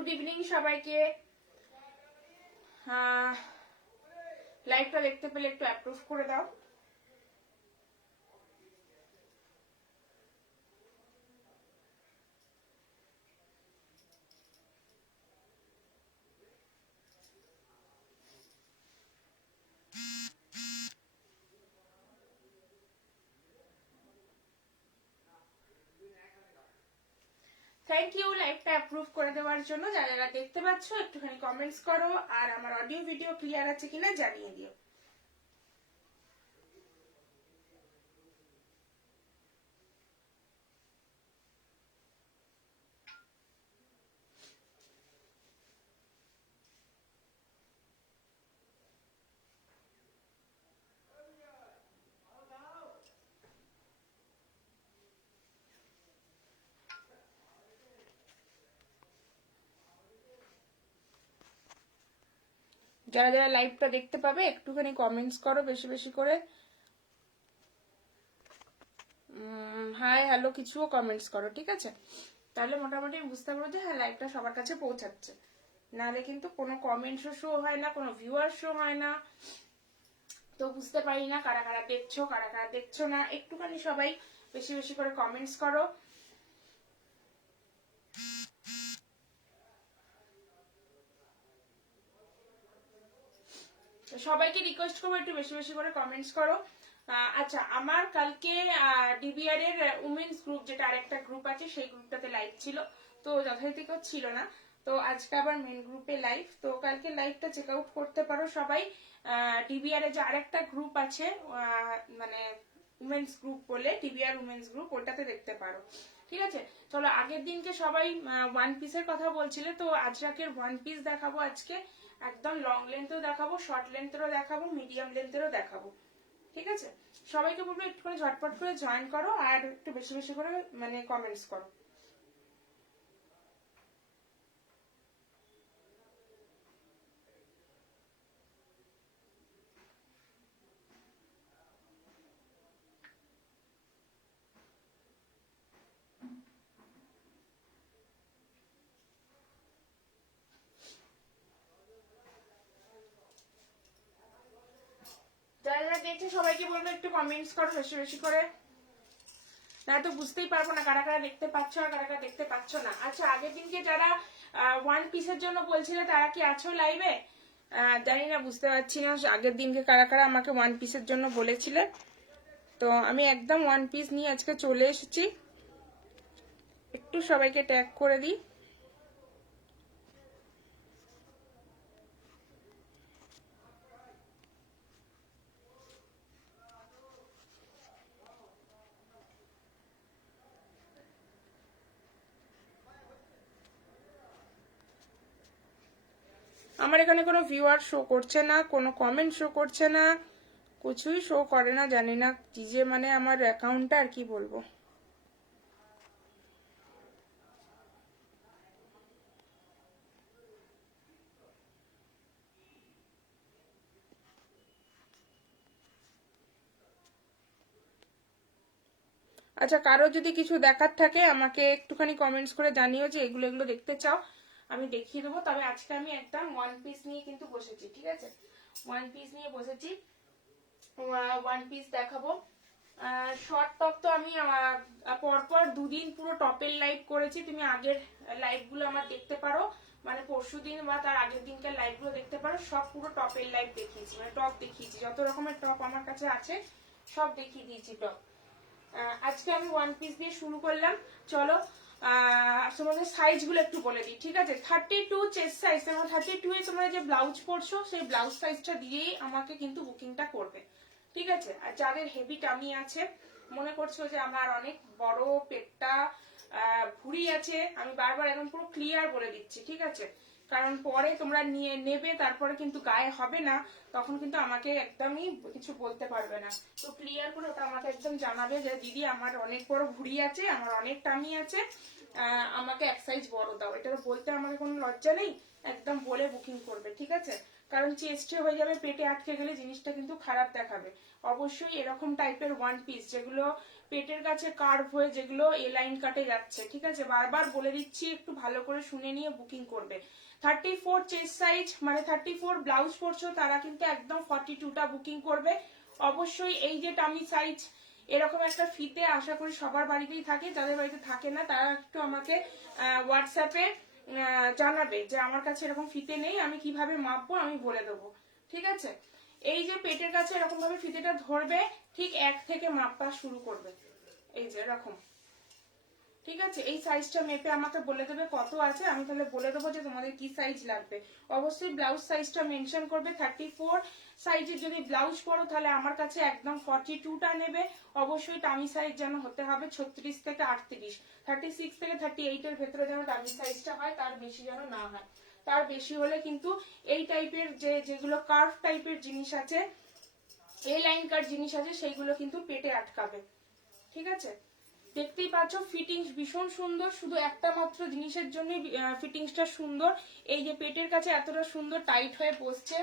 Good evening সবাইকে। লাইভটা দেখতে পেলে একটু অ্যাপ্রুভ করে দাও। থ্যাংক ইউ লাইভটা অ্যাপ্রুভ করে দেওয়ার জন্য। যারা যারা দেখতে পাচ্ছ একটুখানি কমেন্টস করো, আর আমার অডিও ভিডিও ক্লিয়ার আছে কিনা জানিয়ে দিও। যারা যারা লাইভটা দেখতে পাবে একটুখানি কমেন্টস করো বেশি বেশি করে। হাই হ্যালো কিছুও কমেন্টস করো, ঠিক আছে? তাহলে মোটামুটি বুঝতে পারবো যে হ্যাঁ লাইভটা সবার কাছে পৌঁছাচ্ছে। নাহলে কিন্তু কোনো কমেন্টসও শো হয় না, কোনো ভিউয়ার শো হয় না, তো বুঝতে পারি না কারা কারা দেখছো কারা কারা দেখছো না। একটুখানি সবাই বেশি বেশি করে কমেন্টস করো। সবাইকে রিকোয়েস্ট করবো একটু বেশি বেশি করে কমেন্টস করো। আচ্ছা, আমার কালকে ডিবিআর এর উমেন্স গ্রুপ, যেটা আরেকটা গ্রুপ আছে, সেই গ্রুপটাতে লাইভ ছিল, তো যথারীতি কেউ ছিল না। তো আজকে আবার মেন গ্রুপে লাইভ, তো কালকে লাইভটা চেক আউট করতে পারো সবাই। ডিবিআর এর যে আরেকটা গ্রুপ আছে, মানে উমেন্স গ্রুপ বলে, ডিবিআর উমেন্স গ্রুপ, ওটাতে দেখতে পারো, ঠিক আছে? চলো, আগের দিনকে সবাই ওয়ান পিসের কথা বলছিলে, তো আজরাকের ওয়ান পিস দেখাবো আজকে। একদম লং লেন্থেও দেখাবো, শর্ট লেন্থেরও দেখাবো, মিডিয়াম লেন্থেরও দেখাবো, ঠিক আছে? সবাইকে বলবো একটুখানি ঝটপট করে জয়েন করো, আর একটু বেশি বেশি করে মানে কমেন্টস করো। যারা যারা দেখছে সবাইকে বলবো একটু কমেন্টস করো বেশি বেশি করে, না তো বুঝতেই পারবো না কারা কারা দেখতে পাচ্ছ আর কারা কারা দেখতে পাচ্ছ না। আচ্ছা, আগের দিনকে যারা ওয়ান পিসের জন্য বলছিলে তারা কি আছো লাইভে? জানি না, বুঝতে পারছি না আগের দিনকে কারা কারা আমাকে ওয়ান পিসের জন্য বলেছিলে। তো আমি একদম ওয়ান পিস নিয়ে আজকে চলে এসেছি, একটু সবাইকে ট্যাগ করে দিই। আমার এখানে কোনো ভিউয়ার শো করছে না, কোনো কমেন্ট শো করছে না, কিছুই শো করে না। জানি না কি যে মানে আমার অ্যাকাউন্টটা, আর কি বলবো। আচ্ছা, কারো যদি কিছু দেখার থাকে আমাকে একটুখানি কমেন্টস করে জানিও যে এগুলো এগুলো দেখতে চাও, আমি দেখিয়ে দেবো। তবে আজকে আমি একদম ওয়ান পিস নিয়ে কিন্তু বসেছি, ঠিক আছে? ওয়ান পিস নিয়ে বসেছি, ওয়ান পিস দেখাবো। শর্ট টপ তো আমি পরপর দুদিন পুরো টপের লাইভ করেছি, তুমি আগের লাইভগুলো আমার দেখতে পারো, মানে পরশুদিন বা তার আগের দিনকার লাইভগুলো দেখতে পারো। সব পুরো টপের লাইভ দেখিয়েছি, মানে টপ দেখিয়েছি, যত রকমের টপ আমার কাছে আছে সব দেখিয়ে দিয়েছি টপ। আজকে আমি ওয়ান পিস দিয়ে শুরু করলাম। চলো তোমাদের সাইজগুলো একটু বলে দিই, ঠিক আছে? 32 চেস্ট সাইজ এবং 32 এ তোমরা যে ব্লাউজ পরছো সেই ব্লাউজ সাইজটা দিয়েই আমাকে কিন্তু বুকিংটা করবে, ঠিক আছে? আর যাদের হেভি টামি আছে, মনে করছো যে আমার অনেক বড় পেটটা ভুঁড়ি আছে, আমি বারবার একদম পুরো ক্লিয়ার বলে দিচ্ছি, ঠিক আছে? কারণ পরে তোমরা নিয়ে নেবে, তারপরে কিন্তু গায়ে হবে না, তখন কিন্তু আমাকে একদমই কিছু বলতে পারবে না। তো ক্লিয়ার করে ওটা আমাকে একদম জানাবে যে দিদি আমার অনেক বড় ভুঁড়ি আছে, আমার অনেক টামি আছে, আমাকে এক সাইজ বড় দাও। এটা বলতে আমাকে কোনো লজ্জা নেই, একদম বলে বুকিং করবে, ঠিক আছে? কারণ চেস্টে হয়ে যাবে, পেটে আটকে গেলে জিনিসটা কিন্তু খারাপ দেখাবে। অবশ্যই এরকম টাইপের ওয়ান পিস যেগুলো পেটের কাছে কার্ভ হয়ে যেগুলো এ লাইন কাটে যাচ্ছে, ঠিক আছে, বারবার বলে দিচ্ছি, একটু ভালো করে শুনে নিয়ে বুকিং করবে। 34 চেস্ট সাইজ মানে 34 ব্লাউজ পরছো তারা কিন্তু একদম 42টা বুকিং করবে। অবশ্যই এই যে টামি সাইজ এরকম একটা ফিতে আশা করি সবার বাড়িতেই থাকে, যাদের বাড়িতে থাকে না তারা একটু আমাকে হোয়াটসঅ্যাপে জানাবে যে আমার কাছে এরকম ফিতে নেই, আমি কিভাবে মাপবো আমি বলে দেবো, ঠিক আছে। এই যে পেটের কাছে এরকম ভাবে ফিতেটা ধরবে, ঠিক 1 থেকে মাপা শুরু করবে, এই যে এরকম, ঠিক আছে। এই সাইজটা মেপে আমাকে বলে দেবে কত আছে, আমি তাহলে বলে দেবো যে তোমাদের কি সাইজ লাগবে। অবশ্যই ব্লাউজ সাইজটা মেনশন করবে। 34 সাইজের যদি ব্লাউজ পরো তাহলে আমার কাছে একদম 42টা নেবে। অবশ্যই টামি সাইজ যেন হতে হবে 36 থেকে 38, 36 থেকে 38 এর ভেতরে যেন টামি সাইজটা হয়, তার বেশি যেন না হয়। তার বেশি হলে কিন্তু এই টাইপের যেগুলো কার্ভ টাইপের জিনিস আছে, এই লাইন কাট জিনিস আছে, সেইগুলো কিন্তু পেটে আটকাবে, ঠিক আছে। দেখতেই পাচ্ছ ফিটিংস ভীষণ সুন্দর, শুধু একটা মাত্র জিনিসের জন্য ফিটিংসটা সুন্দর। এই যে পেটের কাছে এতটা সুন্দর টাইট হয়ে বসছে,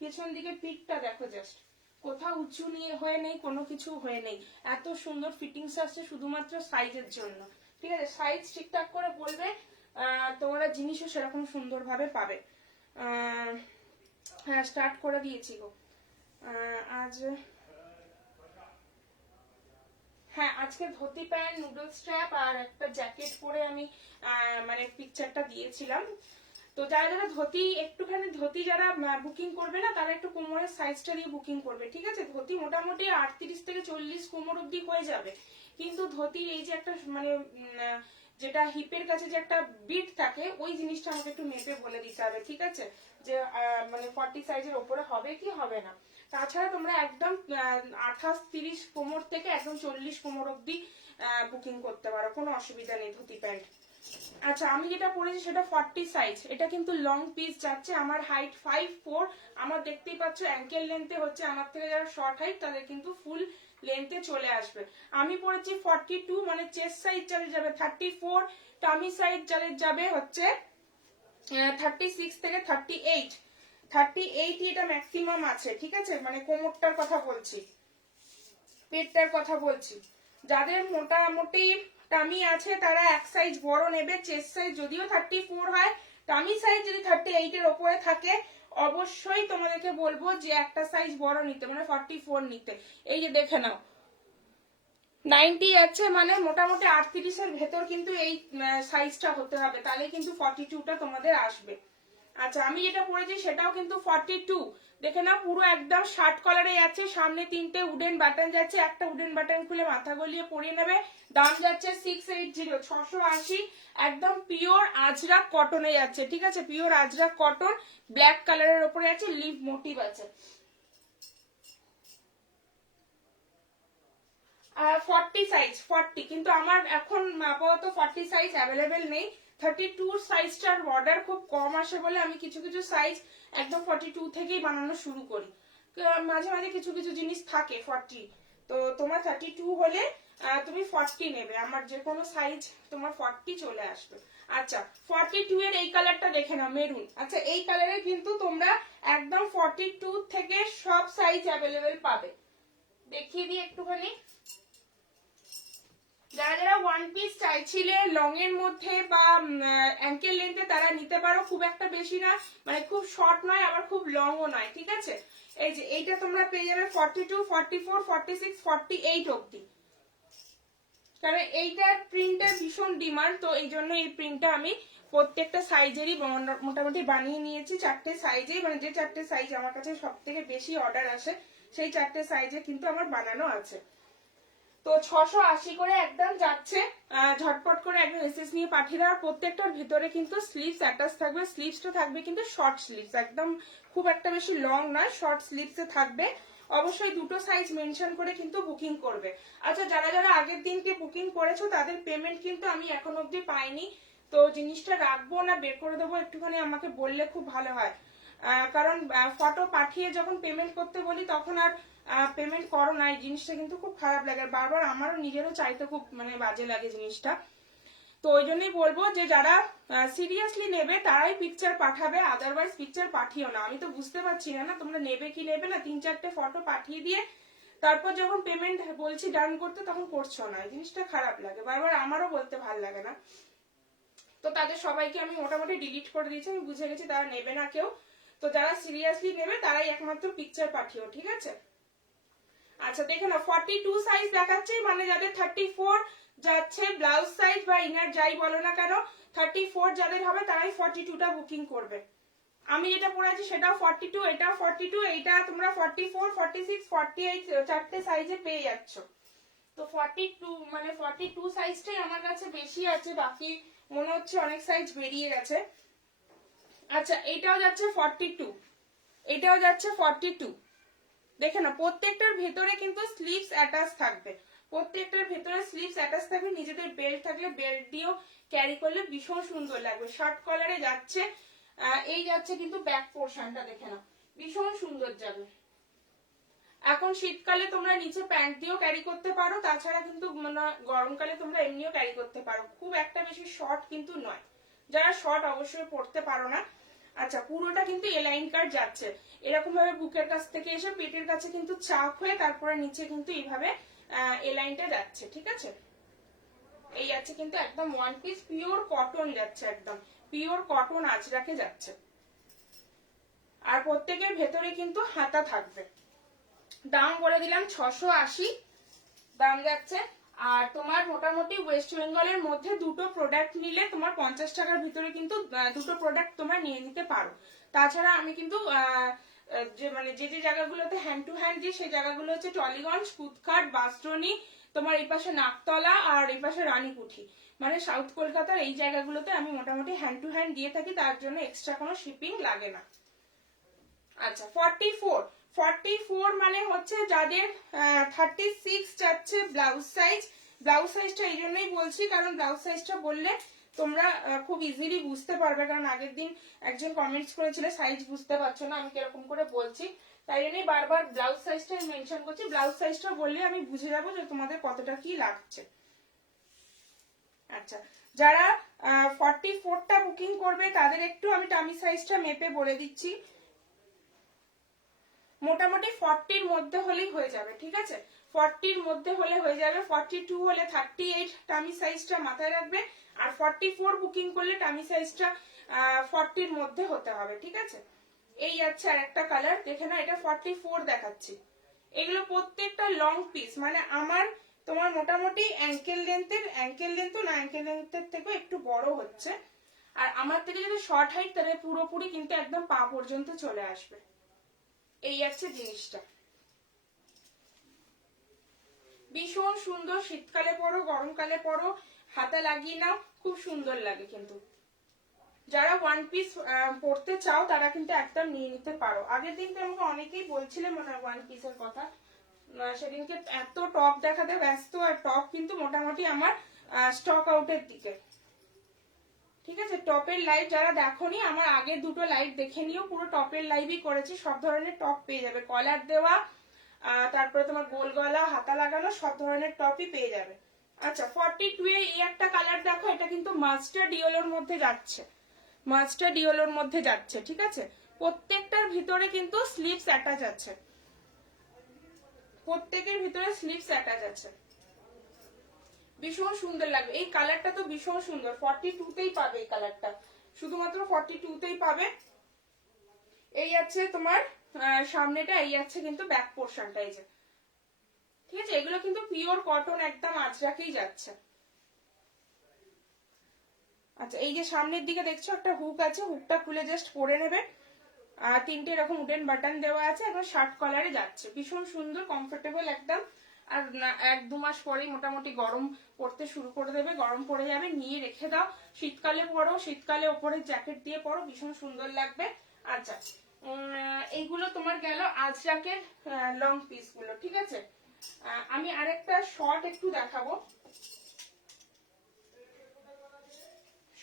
পেছন দিকে পিঠটা দেখো জাস্ট, কোথাও উঁচু নিয়ে হয়ে নেই, কোনো কিছু হয়ে নেই, এত সুন্দর ফিটিংস আসছে শুধুমাত্র সাইজের জন্য, ঠিক আছে। সাইজ ঠিকঠাক করে বলবে, তোমরা জিনিসও সেরকম সুন্দরভাবে পাবে। হ্যাঁ স্টার্ট করে দিয়েছি গো আজ। হ্যাঁ আজকে ধুতি প্যান্ট, নুডল স্ট্র্যাপ আর একটা জ্যাকেট পরে আমি মানে পিকচারটা দিয়েছিলাম। তো যারা যারা ধুতি একটুখানি ধুতি যারা বুকিং করবে না তারা একটু কোমরের সাইজটা দিয়ে বুকিং করবে, ঠিক আছে। ধুতি মোটামুটি 38 থেকে 40 কোমর অব্দি হয়ে যাবে, কিন্তু ধুতির এই যে একটা মানে যেটা হিপের কাছে যে একটা বিট থাকে ওই জিনিসটা আমাকে একটু মেপে বলে দিতে হবে, ঠিক আছে, যে মানে 40 সাইজের ওপরে হবে কি হবে না। তাছাড়া তোমরা একদম 28-30 কোমর থেকে একদম 40 কোমর অব্দি বুকিং করতে পারো, কোনো অসুবিধা নেই ধুতি প্যান্ট। আচ্ছা আমি যেটা পরেছি সেটা 40 সাইজ, এটা কিন্তু লং পিস যাচ্ছে, আমার হাইট 5'4", আমার দেখতেই পাচ্ছ অ্যাঙ্কেল লেন্থে হচ্ছে, আমার থেকে যারা শর্ট হাইট তাদের কিন্তু ফুল লেন্থে চলে আসবে। আমি পরেছি 42, মানে চেস্ট সাইজ যাদের যাবে 34, টামি সাইজ যাদের যাবে হচ্ছে 36 থেকে 38, 38 এটা ম্যাক্সিমাম আছে, ঠিক আছে, মানে কোমরটার কথা বলছি, পেটটার কথা বলছি। যাদের মোটামুটি টামি আছে তারা এক সাইজ বড় নেবে, চেস্ট সাইজ যদিও 34 হয়, টামি সাইজ যদি 38 এর উপরে থাকে অবশ্যই তোমাদেরকে বলবো যে একটা সাইজ বড় নিতে, মানে 44 নিতে। এই যে দেখে নাও 90 আছে, মানে মোটামুটি 38 এর ভেতর কিন্তু এই সাইজটা হতে হবে, তাহলে কিন্তু 42টা তোমাদের আসবে। আচ্ছা আমি যেটা পরেছি সেটাও কিন্তু 42, দেখে না পুরো একদম শার্ট কলারে যাচ্ছে, সামনে 3টে উডেন বাটন যাচ্ছে, একটা উডেন বাটন খুলে মাথা গলিয়ে পরিয়ে নেবে। দাম যাচ্ছে 680, 680, একদম পিওর আজরাক কটনে যাচ্ছে, ঠিক আছে, পিওর আজরাক কটন, ব্ল্যাক কালারের উপরে আছে, লিভ মোটিভ আছে। 40 সাইজ 40, কিন্তু আমার এখন আপাতত 40 সাইজ অ্যাভেলেবেল নেই। 32 সাইজটার অর্ডার খুব কম আসে বলে আমি কিছু কিছু সাইজ একদম 42 থেকেই বানানো শুরু করি, মাঝে মাঝে কিছু কিছু জিনিস থাকে 40, তো তোমার 32 হলে তুমি 40 নেবে, আমার যে কোনো সাইজ তোমার 40 চলে আসবে। আচ্ছা 42 এর এই কালারটা দেখে নাও, মেরুন। আচ্ছা এই কালারে কিন্তু তোমরা একদম 42 থেকে সব সাইজ অ্যাভেলেবেল পাবে, দেখিয়ে দিই একটুখানি। যারা যারা ওয়ান পিস চাইছিলে লং এর মধ্যে বা অ্যাঙ্কেল লেন্থে তারা নিতে পারো, খুব একটা বেশি না, মানে খুব শর্ট নয় আবার খুব লংও নয়, ঠিক আছে। এই যে এইটা তোমরা পেয়ে যাবে 42, 44, 46, 48 অব্দি, কারণ এইটার প্রিন্টের ভীষণ ডিমান্ড, তো এই জন্য এই প্রিন্টটা আমি প্রত্যেকটা সাইজেরই মোটামুটি বানিয়ে নিয়েছি, 4টে সাইজেই, মানে যে 4টে সাইজ আমার কাছে সব থেকে বেশি অর্ডার আসে সেই 4টে সাইজে কিন্তু আমার বানানো আছে। তো 680 করে একদম যাচ্ছে, ঝটপট করে একদম এসএস নিয়ে পাঠিয়ে দেওয়ার। প্রত্যেকটার ভিতরে কিন্তু স্লিভস অ্যাটাচ থাকবে, স্লিভসটা থাকবে কিন্তু শর্ট স্লিভস, একদম খুব একটা বেশি লং নয়, শর্ট স্লিভসে থাকবে। অবশ্যই দুটো সাইজ মেনশন করে কিন্তু বুকিং করবে। আচ্ছা যারা যারা আগের দিনকে বুকিং করেছো তাদের পেমেন্ট কিন্তু আমি এখন অবধি পাইনি, তো জিনিসটা রাখবো না বের করে দেবো একটুখানি আমাকে বললে খুব ভালো হয়, কারণ ফটো পাঠিয়ে যখন পেমেন্ট করতে বলি তখন আর পেমেন্ট করো না, এই জিনিসটা কিন্তু খুব খারাপ লাগে, বারবার আমারও নিজেরও চাইতে খুব মানে বাজে লাগে জিনিসটা। তো তো ওই জন্যই বলবো যে যারা সিরিয়াসলি নেবে তারাই পিকচার পাঠাবে, আদারওয়াইজ পিকচার পাঠিও না। আমি তো বুঝতে পারছি না তোমরা নেবে কি নেবে না, 3-4টে ফটো পাঠিয়ে দিয়ে তারপর যখন পেমেন্ট বলছি ডান করতে তখন করছো না, এই জিনিসটা খারাপ লাগে, বারবার আমারও বলতে ভালো লাগে না। তো তাদের সবাইকে আমি মোটামুটি ডিলিট করে দিয়েছি, আমি বুঝে গেছি তারা নেবে না কেউ। তো যারা সিরিয়াসলি নেবে তারাই একমাত্র পিকচার পাঠিও, ঠিক আছে? আচ্ছা দেখে না 42 সাইজ দেখাচ্ছে, মানে যাদের 34 যাচ্ছে ব্লাউজ সাইজ বা ইনার যাই বলো না কেন, 34 যাদের হবে তারাই 42টা বুকিং করবে। আমি যেটা পরে আছি সেটাও 42, এটাও 42, এইটা তোমরা 44, 46, 48 চারটে সাইজে পেয়ে যাচ্ছ। তো 42 মানে 42 সাইজটাই আমার কাছে বেশি আছে, বাকি মনে হচ্ছে অনেক সাইজ বেরিয়ে গেছে। আচ্ছা এটাও যাচ্ছে 42, এটাও যাচ্ছে 42। দেখে না প্রত্যেকটার ভেতরে কিন্তু স্লিভস অ্যাটাচ থাকবে, প্রত্যেকটার ভেতরে স্লিভস অ্যাটাচ থাকবে, নিজেদের বেল্ট থাকলে বেল্ট দিয়েও ক্যারি করলে ভীষণ সুন্দর লাগবে। শার্ট কলারে যাচ্ছে, এই যাচ্ছে কিন্তু ব্যাক পোর্শনটা দেখে না ভীষণ সুন্দর যাবে। এখন শীতকালে তোমরা নিচে প্যান্ট দিয়েও ক্যারি করতে পারো, তাছাড়া কিন্তু গরমকালে তোমরা এমনিও ক্যারি করতে পারো, খুব একটা বেশি শর্ট কিন্তু নয়, যারা শর্ট অবশ্যই পরতে পারো না। আচ্ছা পুরোটা কিন্তু এলাইন কাট যাচ্ছে, এরকম ভাবে বুকের কাছ থেকে এসে পেটের কাছে কিন্তু চাপ হয়ে তারপরে নিচে কিন্তু এইভাবে এলাইনটা যাচ্ছে, ঠিক আছে? এই যাচ্ছে কিন্তু একদম ওয়ান পিস পিওর কটন যাচ্ছে, একদম পিওর কটন আজরাকে যাচ্ছে। আর প্রত্যেকের ভেতরে কিন্তু হাতা থাকবে। দাম বলে দিলাম 680 দাম যাচ্ছে। আর তোমার মোটামুটি ওয়েস্ট বেঙ্গলের মধ্যে দুটো প্রোডাক্ট নিলে তোমার 50 টাকার ভিতরে কিন্তু দুটো প্রোডাক্ট তোমরা নিয়ে নিতে পারো। তাছাড়া আমি কিন্তু যে মানে যে যে জায়গাগুলোতে হ্যান্ড টু হ্যান্ড দিই সেই জায়গাগুলো হচ্ছে টলিগঞ্জ, কুদঘাট, বাসডনি, তোমার এই পাশে নাকতলা আর এই পাশে রানীকুঠি, মানে সাউথ কলকাতার এই জায়গাগুলোতে আমি মোটামুটি হ্যান্ড টু হ্যান্ড দিয়ে থাকি, তার জন্য এক্সট্রা কোনো শিপিং লাগে না। আচ্ছা 44 মানে হচ্ছে যাদের 36 যাচ্ছে ব্লাউজ সাইজ। ব্লাউজ সাইজটা এই জন্যই বলছি কারণ ব্লাউজ সাইজটা বললে তোমরা খুব ইজিলি বুঝতে পারবে, কারণ আগের দিন একজন কমেন্টস করেছিল সাইজ বুঝতে পারছো না আমি কিরকম করে বলছি, তাই জন্যই বারবার ব্লাউজ সাইজটা মেনশন করছি। ব্লাউজ সাইজটা বললে আমি বুঝে যাবো যে তোমাদের কতটা কি লাগছে। আচ্ছা যারা 44টা বুকিং করবে তাদের একটু আমি টামি সাইজটা মেপে বলে দিচ্ছি, মোটামুটি 40-র মধ্যে হলেই হয়ে যাবে, ঠিক আছে? 40-র মধ্যে হলে হয়ে যাবে, 42 হলে 38 টামি সাইজটা মাথায় রাখবে, আর 44 বুকিং করলে টামি সাইজটা 40-র মধ্যে হতে হবে, ঠিক আছে? এই যাচ্ছে আর একটা কালার দেখে না, এটা 44 দেখাচ্ছি। এগুলো প্রত্যেকটা লং পিস, মানে আমার তোমার মোটামুটি অ্যাঙ্কেল লেন্থের থেকে একটু বড় হচ্ছে, আর আমার থেকে যদি শর্ট হাইট তাহলে পুরোপুরি কিন্তু একদম পা পর্যন্ত চলে আসবে। এই আছে জিনিসটা, ভীষণ সুন্দর, শীতকালে পরো গরমকালে পরো, হাতা লাগিয়ে নাও, খুব সুন্দর লাগে। কিন্তু যারা ওয়ান পিস পরতে চাও তারা কিন্তু একদম নিয়ে নিতে পারো। আগের দিনকে আমাকে অনেকেই বলছিলেন মনে হয় ওয়ান পিসের কথা, সেদিনকে এত টপ দেখাতে ব্যস্ত, আর টপ কিন্তু মোটামুটি আমার স্টক আউটের দিকে, ঠিক আছে? টপের লাইভ যারা দেখোনি আমার আগের দুটো লাইভ দেখে নিও, পুরো টপের লাইভই করেছি, সব ধরনের টপ পেয়ে যাবে, কলার দেওয়া, তারপরে তোমার গোল গলা হাতা লাগানো সব ধরনের টপই পেয়ে যাবে। আচ্ছা 42 এ এই একটা কালার দেখো, এটা কিন্তু মাস্টার্ড ইয়েলোর মধ্যে যাচ্ছে, মাস্টার্ড ইয়েলোর মধ্যে যাচ্ছে, ঠিক আছে? প্রত্যেকটার ভিতরে কিন্তু স্লিভস অ্যাটাচ আছে, প্রত্যেকের ভিতরে স্লিভস অ্যাটাচ আছে, ভীষণ সুন্দর লাগবে। এই কালারটা তো ভীষণ সুন্দর, 42তেই পাবে এই কালারটা, শুধুমাত্র 42তেই পাবে। এই আছে তোমার সামনেটা, এই আছে কিন্তু ব্যাক পোর্শনটা, এই যে, ঠিক আছে? এগুলো কিন্তু পিওর কটন একদম আজরাকেই যাচ্ছে। আচ্ছা এই যে সামনের দিকে দেখছো একটা হুক আছে, হুকটা খুলে জাস্ট পরে নেবে, আর 3টে এরকম উডেন বাটন দেওয়া আছে, এখন শার্ট কলারে যাচ্ছে, ভীষণ সুন্দর কমফোর্টেবল একদম। আর 1-2 মাস পরেই মোটামুটি গরম পড়তে শুরু করে দেবে, গরম পড়ে যাবে, নিয়ে রেখে দাও, শীতকালে পরো, শীতকালে ওপরে জ্যাকেট দিয়ে পরো, ভীষণ সুন্দর লাগবে। আচ্ছা এইগুলো তোমার গেল আজরাকের লং পিস গুলো, ঠিক আছে? আমি আরেকটা শর্ট একটু দেখাবো,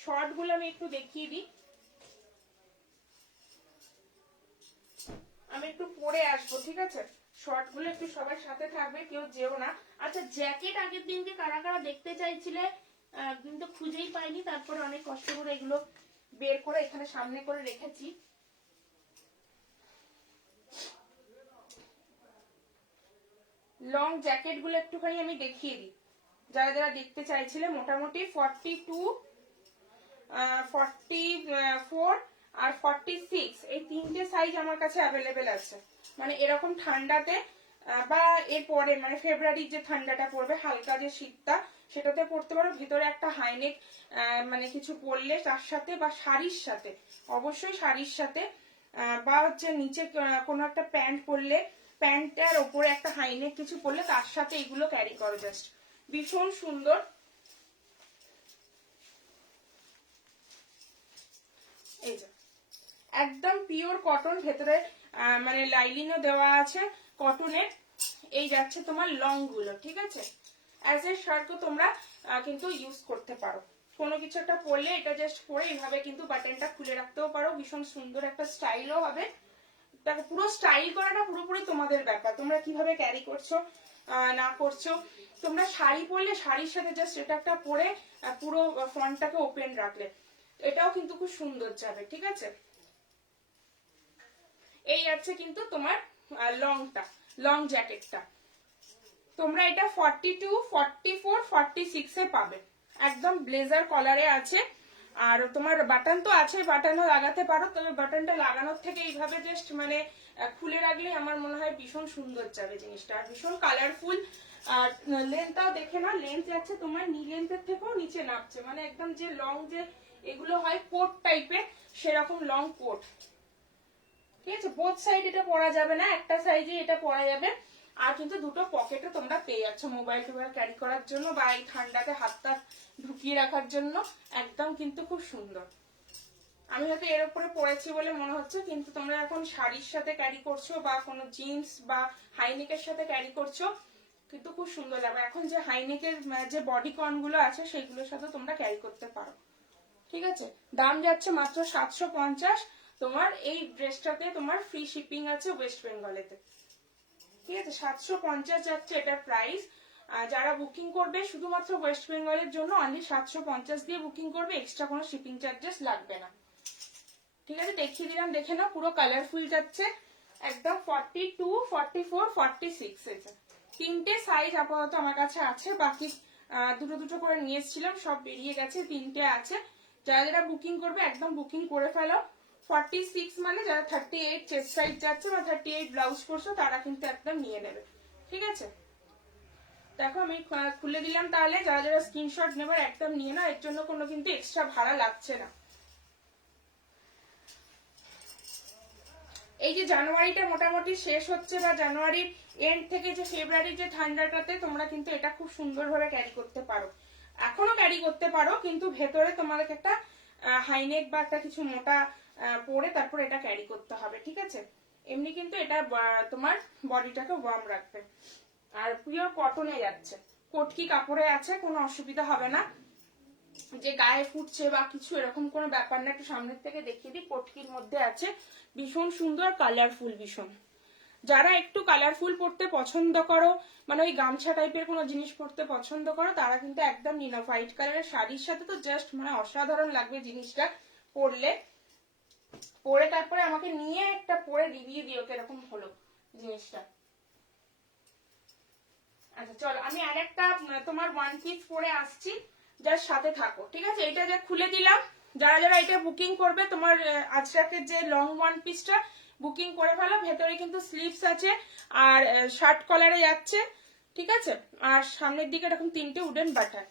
শর্ট গুলো আমি একটু দেখিয়ে দিই, আমি একটু পরে আসবো, ঠিক আছে? শর্ট গুলো একটু সবার সাথে থাকবে, কেউ যেও না। আচ্ছা জ্যাকেট আগের দিনকে কারা কারা দেখতে চাইছিলে কিন্তু খুঁজেই পাইনি, তারপরে অনেক কষ্ট করে এগুলো বের করে এখানে সামনে করে রেখেছি। লং জ্যাকেট গুলো একটুখানি আমি দেখিয়ে দিই যারা যারা দেখতে চাইছিলে। মোটামুটি 42, 44 আর 46 এই তিনটে সাইজ আমার কাছে অ্যাভেলেবেল আছে। মানে এরকম ঠান্ডাতে বা এরপরে মানে ফেব্রুয়ারির যে ঠান্ডাটা পড়বে, হালকা যে শীতটা, সেটাতে পড়তে পারো। ভিতরে একটা হাইনেক মানে কিছু পরলে তার সাথে, বা শাড়ির সাথে, অবশ্যই শাড়ির সাথে, বা হচ্ছে নিচে কোনো একটা প্যান্ট পরলে, প্যান্টের ওপরে একটা হাইনেক কিছু পরলে তার সাথে এগুলো ক্যারি করো, জাস্ট ভীষণ সুন্দর। এই যে একদম পিওর কটন, ভেতরে মানে লাইলিনও দেওয়া আছে কটনের। এই যাচ্ছে তোমার লং গুলো, ঠিক আছে। অ্যাজ এ শার্টও তোমরা কিন্তু ইউজ করতে পারো। কোনো কিছু একটা পরলে এটা জাস্ট পরে এইভাবে কিন্তু বাটনটা খুলে রাখতেও পারো, ভীষণ সুন্দর একটা স্টাইলও হবে। দেখো পুরো স্টাইল করাটা পুরোপুরি তোমাদের ব্যাপার, তোমরা কিভাবে ক্যারি করছো না করছো। তোমরা শাড়ি পরলে শাড়ির সাথে জাস্ট এটা একটা পরে পুরো ফ্রন্টটাকে ওপেন রাখলে এটাও কিন্তু খুব সুন্দর যাবে, ঠিক আছে। এই যাচ্ছে কিন্তু তোমার লংটা, লং জ্যাকেটটা। তোমরা এটা 42, 44, 46 এ পাবে। একদম ব্লেজার কলারে আছে। আর তোমার বাটন তো আছে, বাটনও লাগাতে পারো, তবে বাটনটা লাগানোর থেকে এইভাবে জাস্ট মানে খুলে রাখলে আমার মনে হয় ভীষণ সুন্দর যাবে জিনিসটা, আর ভীষণ কালারফুল। আর লেন্থটাও দেখে না, লেন্থ যাচ্ছে তোমার নি লেন্থের থেকেও নিচে নামছে, মানে একদম যে লং যে এগুলো হয় কোট টাইপের, সেরকম লং কোট, ঠিক আছে। বোথ সাইড এটা পরা যাবে না, একটা সাইজে এটা পরা যাবে। আর কিন্তু দুটো পকেটও তোমরা পেয়ে যাচ্ছ মোবাইল টোবাইল ক্যারি করার জন্য, বা এই ঠান্ডাতে হাতটা ঢুকিয়ে রাখার জন্য। একদম কিন্তু খুব সুন্দর। আমি হয়তো এর উপরে পরেছি বলে মনে হচ্ছে, কিন্তু তোমরা এখন শাড়ির সাথে ক্যারি করছো বা কোনো জিন্স বা হাইনেকের সাথে ক্যারি করছো, কিন্তু খুব সুন্দর লাগবে। এখন যে হাইনেকের যে বডি কন গুলো আছে সেগুলোর সাথে তোমরা ক্যারি করতে পারো, ঠিক আছে। দাম যাচ্ছে মাত্র 750। তোমার এই ড্রেসটাতে তোমার ফ্রি শিপিং আছে ওয়েস্ট বেঙ্গলেতে, ঠিক আছে। 750 যাচ্ছে এটার প্রাইস। যারা বুকিং করবে শুধুমাত্র ওয়েস্ট বেঙ্গলের জন্য অনলি 750 দিয়ে বুকিং করবে, এক্সট্রা কোনো শিপিং চার্জেস লাগবে না, ঠিক আছে। দেখিয়ে দিলাম, দেখে নাও, পুরো কালারফুল যাচ্ছে একদম। 42, 44, 46 এটা তিনটে সাইজ আপাতত আমার কাছে আছে, বাকি দুটো দুটো করে নিয়ে এসেছিলাম, সব বেরিয়ে গেছে, তিনটে আছে। যারা যারা বুকিং করবে একদম বুকিং করে ফেলো। 46 মানে যারা 38 চেস্ট সাইজ যাচ্ছে বা 38 ব্লাউজ করছো তারা কিন্তু একদম নিয়ে নেবে, ঠিক আছে। দেখো আমি খুলে দিলাম, তাহলে যারা যারা স্ক্রিনশট নেবার একদম নিয়ে নাও, এর জন্য কোনো কিন্তু এক্সট্রা ভাড়া লাগছে না। এই যে জানুয়ারিটা মোটামুটি শেষ হচ্ছে, বা জানুয়ারির এন্ড থেকে যে ফেব্রুয়ারির যে ঠান্ডাটাতে তোমরা কিন্তু এটা খুব সুন্দরভাবে ক্যারি করতে পারো, এখনো ক্যারি করতে পারো, কিন্তু ভেতরে তোমাদেরকে একটা হাইনেক বা একটা কিছু মোটা পরে তারপর এটা ক্যারি করতে হবে, ঠিক আছে। এমনি কিন্তু এটা তোমার বডিটাকে ওয়ার্ম রাখবে। আর পিওর কটনে যাচ্ছে, কটকি কাপড়ে আছে, কোনো অসুবিধা হবে না যে গায়ে ফুটছে বা কিছু এরকম কোনো ব্যাপার না। একটু সামনের থেকে দেখিয়ে দিই, কটকির মধ্যে আছে, ভীষণ সুন্দর কালারফুল, ভীষণ। যারা একটু কালারফুল পড়তে পছন্দ করো, মানে ওই গামছা টাইপের কোনো জিনিস পড়তে পছন্দ করো, তারা কিন্তু একদম নিন। হোয়াইট কালারের শাড়ির সাথে তো জাস্ট মানে অসাধারণ লাগবে জিনিসটা পরলে। পরে তারপরে আমাকে নিয়ে একটা পরে রিভিউ দিও কিরকম হলো জিনিসটা। আচ্ছা চলো, আমি আরেকটা তোমার ওয়ান পিস পরে আসছি, যার সাথে থাকো, ঠিক আছে। এটা যে খুলে দিলাম, যারা যারা এটা বুকিং করবে তোমার আজরাকের যে লং ওয়ান পিসটা বুকিং করে ফেলো। ভেতরে কিন্তু স্লিভস আছে আর শার্ট কলারে যাচ্ছে, ঠিক আছে। আর সামনের দিকে এরকম তিনটে উডেন বাটন।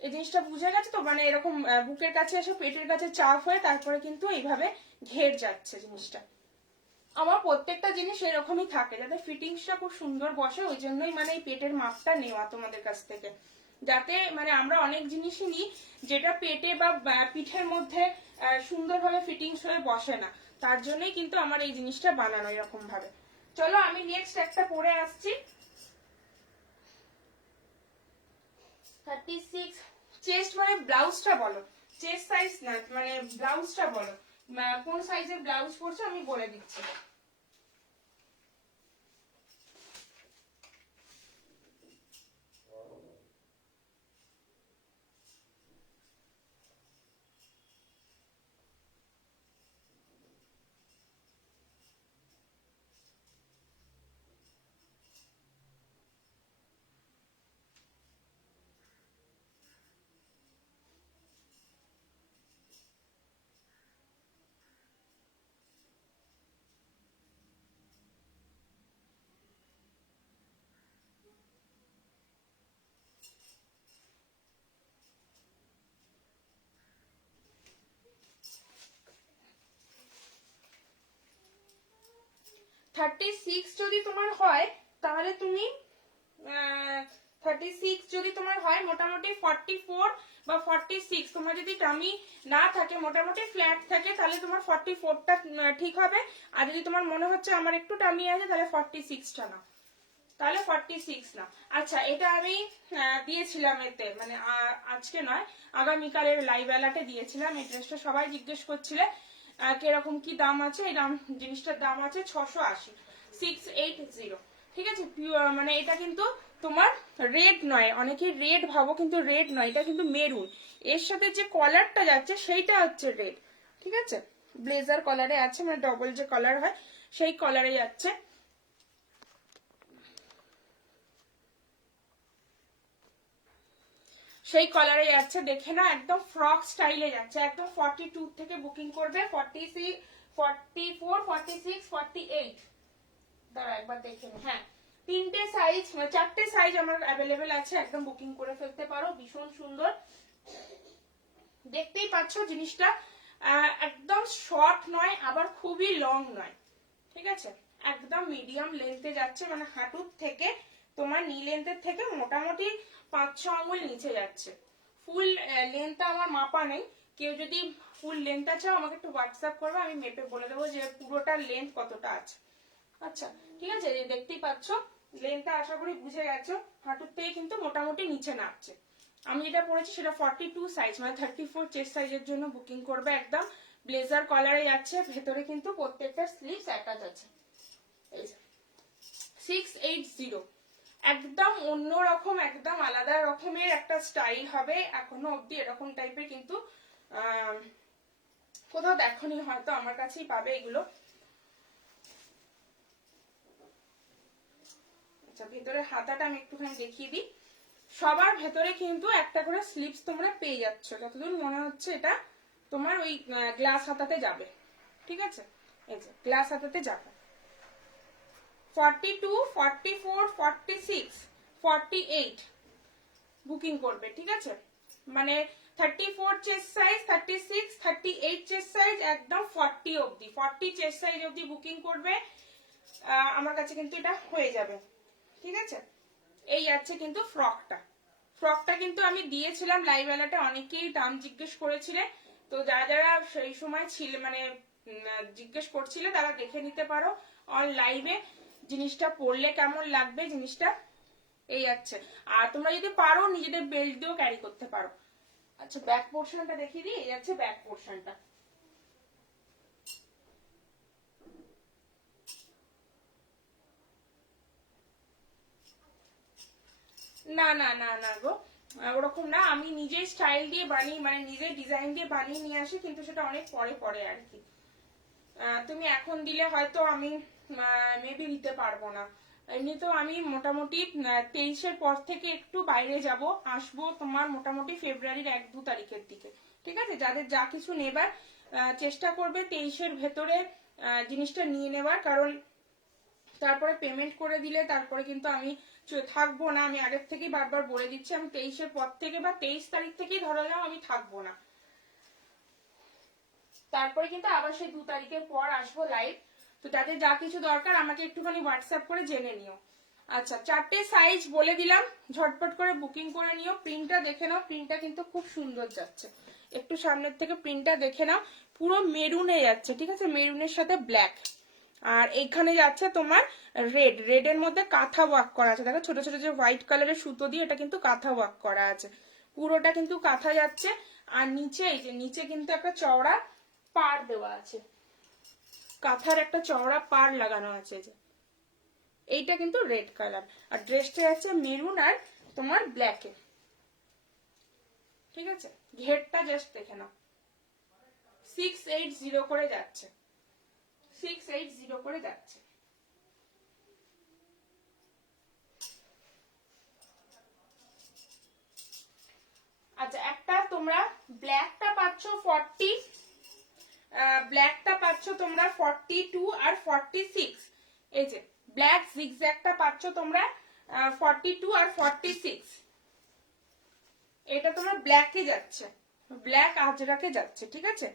এই জিনিসটা বুঝে গেছে তো, মানে এরকম বুকের কাছে এসে পেটের কাছে চাপ হয়ে তারপরে কিন্তু এইভাবে ঘের যাচ্ছে জিনিসটা। আমার প্রত্যেকটা জিনিস এরকমই থাকে, যাতে ফিটিংসটা খুব সুন্দর বসে, ওই জন্যই মানে এই পেটের মাপটা নেওয়া তোমাদের কাছ থেকে, যাতে মানে আমরা অনেক জিনিসই নিই যেটা পেটে বা পিঠের মধ্যে সুন্দরভাবে ফিটিংস হয়ে বসে না, তার জন্যই কিন্তু আমার এই জিনিসটা বানানো এরকম ভাবে। চলো আমি নেক্সট একটা পরে আসছি। 36 চেস্ট মানে ব্লাউজটা বলো, চেস্ট সাইজ না, মানে ব্লাউজটা বলো, কোন সাইজের ব্লাউজ পরছো আমি বলে দিচ্ছি। 36 যদি তোমার হয় তাহলে তুমি 36 যদি তোমার হয় মোটামুটি 44 বা 46, তোমার যদি টামি না থাকে মোটামুটি ফ্ল্যাট থাকে তাহলে তোমার 44টা ঠিক হবে। আর যদি তোমার মনে হচ্ছে আমার একটু টামি আছে তাহলে 46টা না, তাহলে 46 না। আচ্ছা, এটা আমি দিয়েছিলাম এতে, মানে আজকে নয়, আগামীকালের লাইভ অ্যালার্টে দিয়েছিলাম। এই ড্রেসটা সবাই জিজ্ঞেস করছিলে কিরকম কি দাম আছে। এই দাম, জিনিসটার দাম আছে 680, 680। ঠিক আছে, মানে এটা কিন্তু তোমার রেড নয়, অনেকেই রেড ভাবো কিন্তু রেড নয়, এটা কিন্তু মেরুন। এর সাথে যে কলারটা যাচ্ছে সেইটা হচ্ছে রেড। ঠিক আছে, ব্লেজার কলারে আছে, মানে ডবল যে কলার হয় সেই কলারে যাচ্ছে। সেই কলারে যাচ্ছে, দেখে না, একদম ফ্রক স্টাইলে যাচ্ছে। একদম 42 থেকে বুকিং করবে, 46, 44, 46, 48। দাঁড়া একবার দেখে নি। হ্যাঁ, 3টে সাইজ, 4টে সাইজ আমার অ্যাভেলেবেল আছে, একদম বুকিং করে ফেলতে পারো। ভীষণ সুন্দর, দেখতেই পাচ্ছ জিনিসটা একদম শর্ট নয় আবার খুবই লং নয়। ঠিক আছে, একদম মিডিয়াম লেন্থে যাচ্ছে, মানে হাঁটুর থেকে তোমার নি লেন্থের থেকে মোটামুটি 5-6 আঙ্গুল নিচে যাচ্ছে। ফুল লেন্থটা আমার মাপা নেই, কেউ যদি ফুল লেন্থটা চাও আমাকে একটু হোয়াটসঅ্যাপ করবে, আমি মেপে বলে দেবো যে পুরোটা লেন্থ কতটা আছে। আচ্ছা ঠিক আছে, দেখতেই পাচ্ছ লেন্থটা আশা করি বুঝে গেছো। হাঁটুর থেকে কিন্তু মোটামুটি নিচে নামছে। আমি যেটা পরেছি সেটা 42 সাইজ, মানে 34 চেস্ট সাইজের জন্য বুকিং করবে একদম। ব্লেজার কলারে যাচ্ছে, ভেতরে কিন্তু প্রত্যেকটা স্লিভস অ্যাটাচ আছে। এই যে 680, একদম অন্যরকম, একদম আলাদা রকমের একটা স্টাইল হবে। এখনো অব্দি এরকম টাইপের কিন্তু কোথাও দেখোনি, হয়তো আমার কাছেই পাবে এগুলো। আচ্ছা, ভেতরে হাতাটা আমি একটুখানি দেখিয়ে দিই। সবার ভেতরে কিন্তু একটা করে স্লিভস তোমরা পেয়ে যাচ্ছ, যতদূর মনে হচ্ছে এটা তোমার ওই গ্লাস হাতাতে যাবে। ঠিক আছে, এই যে গ্লাস হাতাতে যাবে। 42, 44, 46, 48 বুকিং করবে। ঠিক আছে, মানে 34 চেস্ট সাইজ, 36, 38 চেস্ট সাইজ, একদম 40 অবধি, 40 চেস্ট সাইজ অবধি বুকিং করবে। আমার কাছে কিন্তু এটা হয়ে যাবে। ঠিক আছে, এই আছে কিন্তু ফ্রকটা। ফ্রকটা কিন্তু আমি দিয়েছিলাম লাইভ অ্যালার্টে, অনেকেই দাম জিজ্ঞেস করেছিলে। তো যারা যারা সেই সময় ছিল, মানে জিজ্ঞেস করছিলে, তারা দেখে নিতে পারো অন লাইভে জিনিসটা পরলে কেমন লাগবে জিনিসটা। এই আছে, আর তোমরা যদি পারো নিজেদের বেল্ট দিয়েও ক্যারি করতে পারো। আচ্ছা, ব্যাক পোর্শনটা দেখিয়ে দিই। এই আছে ব্যাক পোর্শনটা। না না না না গো, ওরকম না, আমি নিজে স্টাইল দিয়ে বানিয়ে, মানে নিজে ডিজাইন দিয়ে বানিয়ে নিয়ে আসি, কিন্তু সেটা অনেক পরে পরে আর কি। তুমি এখন দিলে হয়তো আমি মেবি দিতে পারবো না। এমনিতেও আমি মোটামুটি 23-এর পর থেকে একটু বাইরে যাব, আসবো তোমার মোটামুটি ফেব্রুয়ারির 1-2 তারিখের দিকে। ঠিক আছে, যাদের যা কিছু নেবার চেষ্টা করবে 23-এর ভেতরে জিনিসটা নিয়ে নেবার, কারণ তারপরে পেমেন্ট করে দিলে তারপরে কিন্তু আমি থাকবো না। আমি আগের থেকেই বারবার বলে দিচ্ছি, আমি 23-এর পর থেকে বা 23 তারিখ থেকেই ধরে নাও আমি থাকবো না। তারপরে কিন্তু আবার সেই 2 তারিখের পর আসবো লাইভ। তো তাদের যা কিছু দরকার আমাকে একটুখানি হোয়াটসঅ্যাপ করে জেনে নিও। আচ্ছা, 4টে সাইজ বলে দিলাম, ঝটপট করে বুকিং করে নিও। প্রিন্টটা দেখে নাও, প্রিন্টটা কিন্তু খুব সুন্দর যাচ্ছে। একটু সামনের থেকে প্রিন্টটা দেখে নাও, পুরো মেরুনে যাচ্ছে। ঠিক আছে, মেরুনের সাথে ব্ল্যাক, আর এখানে যাচ্ছে তোমার রেড, রেডের মধ্যে কাঁথা ওয়ার্ক করা আছে। দেখো ছোট ছোট যে হোয়াইট কালারের সুতো দিয়ে এটা কিন্তু কাঁথা ওয়ার্ক করা আছে, পুরোটা কিন্তু কাঁথা যাচ্ছে। আর নিচে, এই যে নিচে কিন্তু একটা চওড়া পাড় দেওয়া আছে, কাঁথার একটা চওড়া পাড় লাগানো আছে। যে এইটা কিন্তু রেড কালার, আর ড্রেসটা আছে মেরুন আর তোমার ব্ল্যাকে। ঠিক আছে, ঘেরটা জাস্ট দেখে নাও, 680 করে যাচ্ছে, 680 করে যাচ্ছে। আচ্ছা, একটা তোমরা ব্ল্যাকটা পাচ্ছ 40, ব্ল্যাকটা পাচ্ছ তোমরা 42 আর 46। এই যে ব্ল্যাক জিগজ্যাগটা পাচ্ছ তোমরা 42 আর 46। এটা তোমার ব্ল্যাকে যাচ্ছে, ব্ল্যাক আজরাকে যাচ্ছে। ঠিক আছে,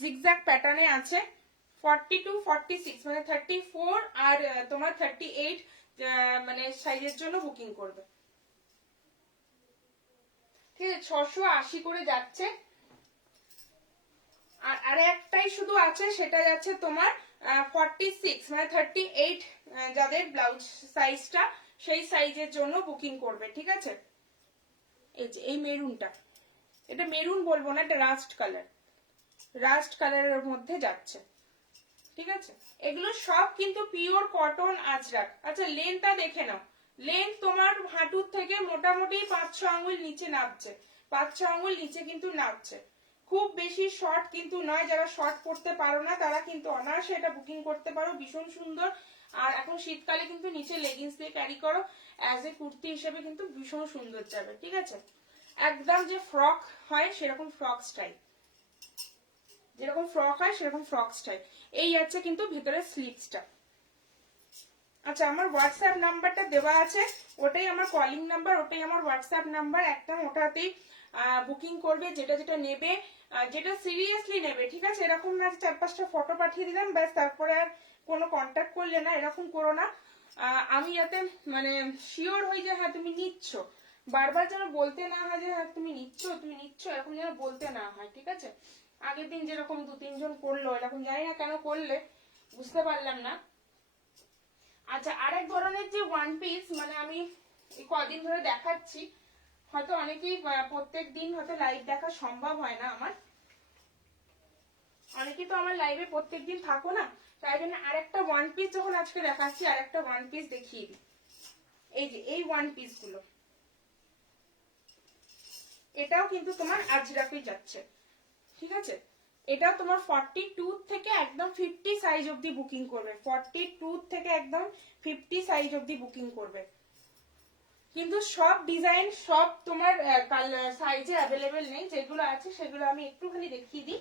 জিগজ্যাগ প্যাটার্নে আছে, 42-46 মানে 34 আর তোমার 38 মানে সাইজের জন্য বুকিং করবে। ঠিক আছে, 680 করে যাচ্ছে। আর আরেকটাই শুধু আছে, সেটা যাচ্ছে তোমার 46 মানে 38 যাদের ব্লাউজ সাইজটা সেই সাইজের জন্য বুকিং করবে। ঠিক আছে, এই যে এই মেরুনটা, এটা মেরুন বলবো না, এটা রাস্ট কালার, রাস্ট কালারের মধ্যে যাচ্ছে। ঠিক আছে, এগুলো সব কিন্তু পিওর কটন আজরাক। আচ্ছা লেন্থটা দেখে নাও, লেন্থ তোমার হাঁটুর থেকে মোটামুটি 5-6 আঙ্গুল নিচে নামছে, 5-6 আঙ্গুল নিচে কিন্তু নামছে, খুব বেশি শর্ট কিন্তু নয়। যারা শর্ট পরতে পারো না তারা কিন্তু অনায়াসে এটা বুকিং করতে পারো, ভীষণ সুন্দর। আর এখন শীতকালে কিন্তু নিচে লেগিংস দিয়ে ক্যারি করো, অ্যাজ এ কুর্তি হিসেবে কিন্তু ভীষণ সুন্দর যাবে। ঠিক আছে, একদম যে ফ্রক হয় সেরকম ফ্রক স্টাইল, যেরকম ফ্রক হয় সেরকম ফ্রক স্টাইল। এই আছে কিন্তু ভিতরে স্লিভসটা। আচ্ছা আমার হোয়াটসঅ্যাপ নাম্বারটা দেওয়া আছে, ওটাই আমার কলিং নাম্বার, ওটাই আমার হোয়াটসঅ্যাপ নাম্বার, একদম ওটাতেই বুকিং করবে যেটা যেটা নেবে, যেটা সিরিয়াসলি নেবে। ঠিক আছে, এরকম না 4-5টা ফটো পাঠিয়ে দিলাম ব্যাস তারপরে আর কোনো কন্ট্যাক্ট করলে না, এরকম করো না। আমি যাতে মানে শিওর হই যে হ্যাঁ তুমি নিচ্ছ, বারবার যেন বলতে না হয় যে হ্যাঁ তুমি নিচ্ছ তুমি নিচ্ছ, এরকম যেন বলতে না হয়। ঠিক আছে, আগের দিন যেরকম 2-3 জন করলো, এরকম জানি না কেন করলে, বুঝতে পারলাম না। আচ্ছা আরেক ধরনের যে ওয়ান পিস, মানে আমি কদিন ধরে দেখাচ্ছি, হয়তো অনেকেই প্রত্যেক দিন হয়তো লাইভ দেখা সম্ভব হয় না আমার, অনেকেই তো আমার লাইভে প্রত্যেকদিন থাকো না, তাই জন্য আরেকটা ওয়ান পিস যখন আজকে দেখাচ্ছি, আরেকটা ওয়ান পিস দেখিয়ে দিই। এই যে এই ওয়ান পিস গুলো, এটাও কিন্তু তোমার আজরাকে যাচ্ছে। ঠিক আছে, এটা তোমার 42 থেকে একদম 50 সাইজ অবধি বুকিং করবে, 42 থেকে একদম 50 সাইজ অবধি বুকিং করবে। কিন্তু সব ডিজাইন সব তোমার সাইজে অ্যাভেলেবেল নেই, যেগুলো আছে সেগুলো আমি একটুখানি দেখিয়ে দিই।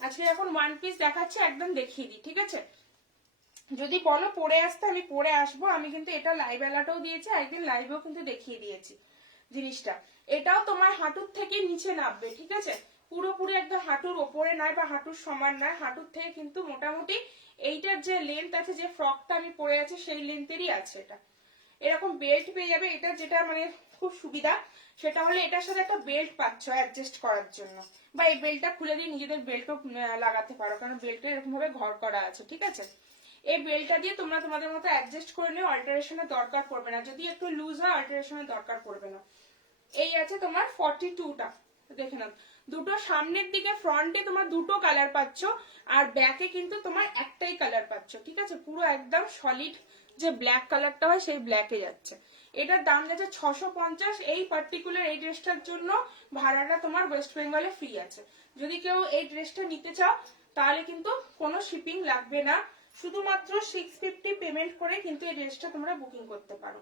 আজকে এখন ওয়ান পিস দেখাচ্ছি, একদম দেখিয়ে দিই। ঠিক আছে, যদি বলো পরে আসতে আমি পরে আসবো, আমি কিন্তু এটা লাইভ অ্যালার্টও দিয়েছি, একদিন লাইভেও কিন্তু দেখিয়ে দিয়েছি জিনিসটা। এটাও তোমার হাঁটুর থেকে নিচে নামবে। ঠিক আছে, পুরোপুরি একদম হাঁটুর ওপরে নয় বা হাঁটুর সমান নয়, হাঁটুর থেকে কিন্তু মোটামুটি এইটার যে লেন্থ আছে, যে ফ্রকটা আমি পরে আছি সেই লেন্থেরই আছে এটা। এরকম বেল্ট পেয়ে যাবে, এটা যেটা মানে খুব সুবিধা সেটা হলে এটার সাথে একটা বেল্ট পাচ্ছ অ্যাডজাস্ট করার জন্য, বা এই বেল্টটা খুলে দিয়ে নিজেদের বেল্টও লাগাতে পারো, কারণ বেল্টটা এরকম ভাবে ঘর করা আছে। ঠিক আছে, এই বেল্টটা দিয়ে তোমরা তোমাদের মতো অ্যাডজাস্ট করে নিও, অল্টারেশনের দরকার পড়বে না, যদি একটু লুজ হয় অল্টারেশনের দরকার পড়বে না। এই আছে তোমার 42টা, দেখে নাও, দুটো সামনের দিকে ফ্রন্টে তোমার দুটো কালার পাচ্ছ, আর ব্যাকে কিন্তু তোমার একটাই কালার পাচ্ছ। ঠিক আছে, পুরো একদম সলিড যে ব্ল্যাক কালারটা হয় সেই ব্ল্যাকে যাচ্ছে। এটার দাম যাচ্ছে 650। এই পার্টিকুলার এই ড্রেসটার জন্য ভাড়াটা তোমার ওয়েস্ট বেঙ্গলে ফ্রি আছে। যদি কেউ এই ড্রেসটা নিতে চাও তাহলে কিন্তু কোনো শিপিং লাগবে না, শুধুমাত্র 650 পেমেন্ট করে কিন্তু এই ড্রেসটা তোমরা বুকিং করতে পারো।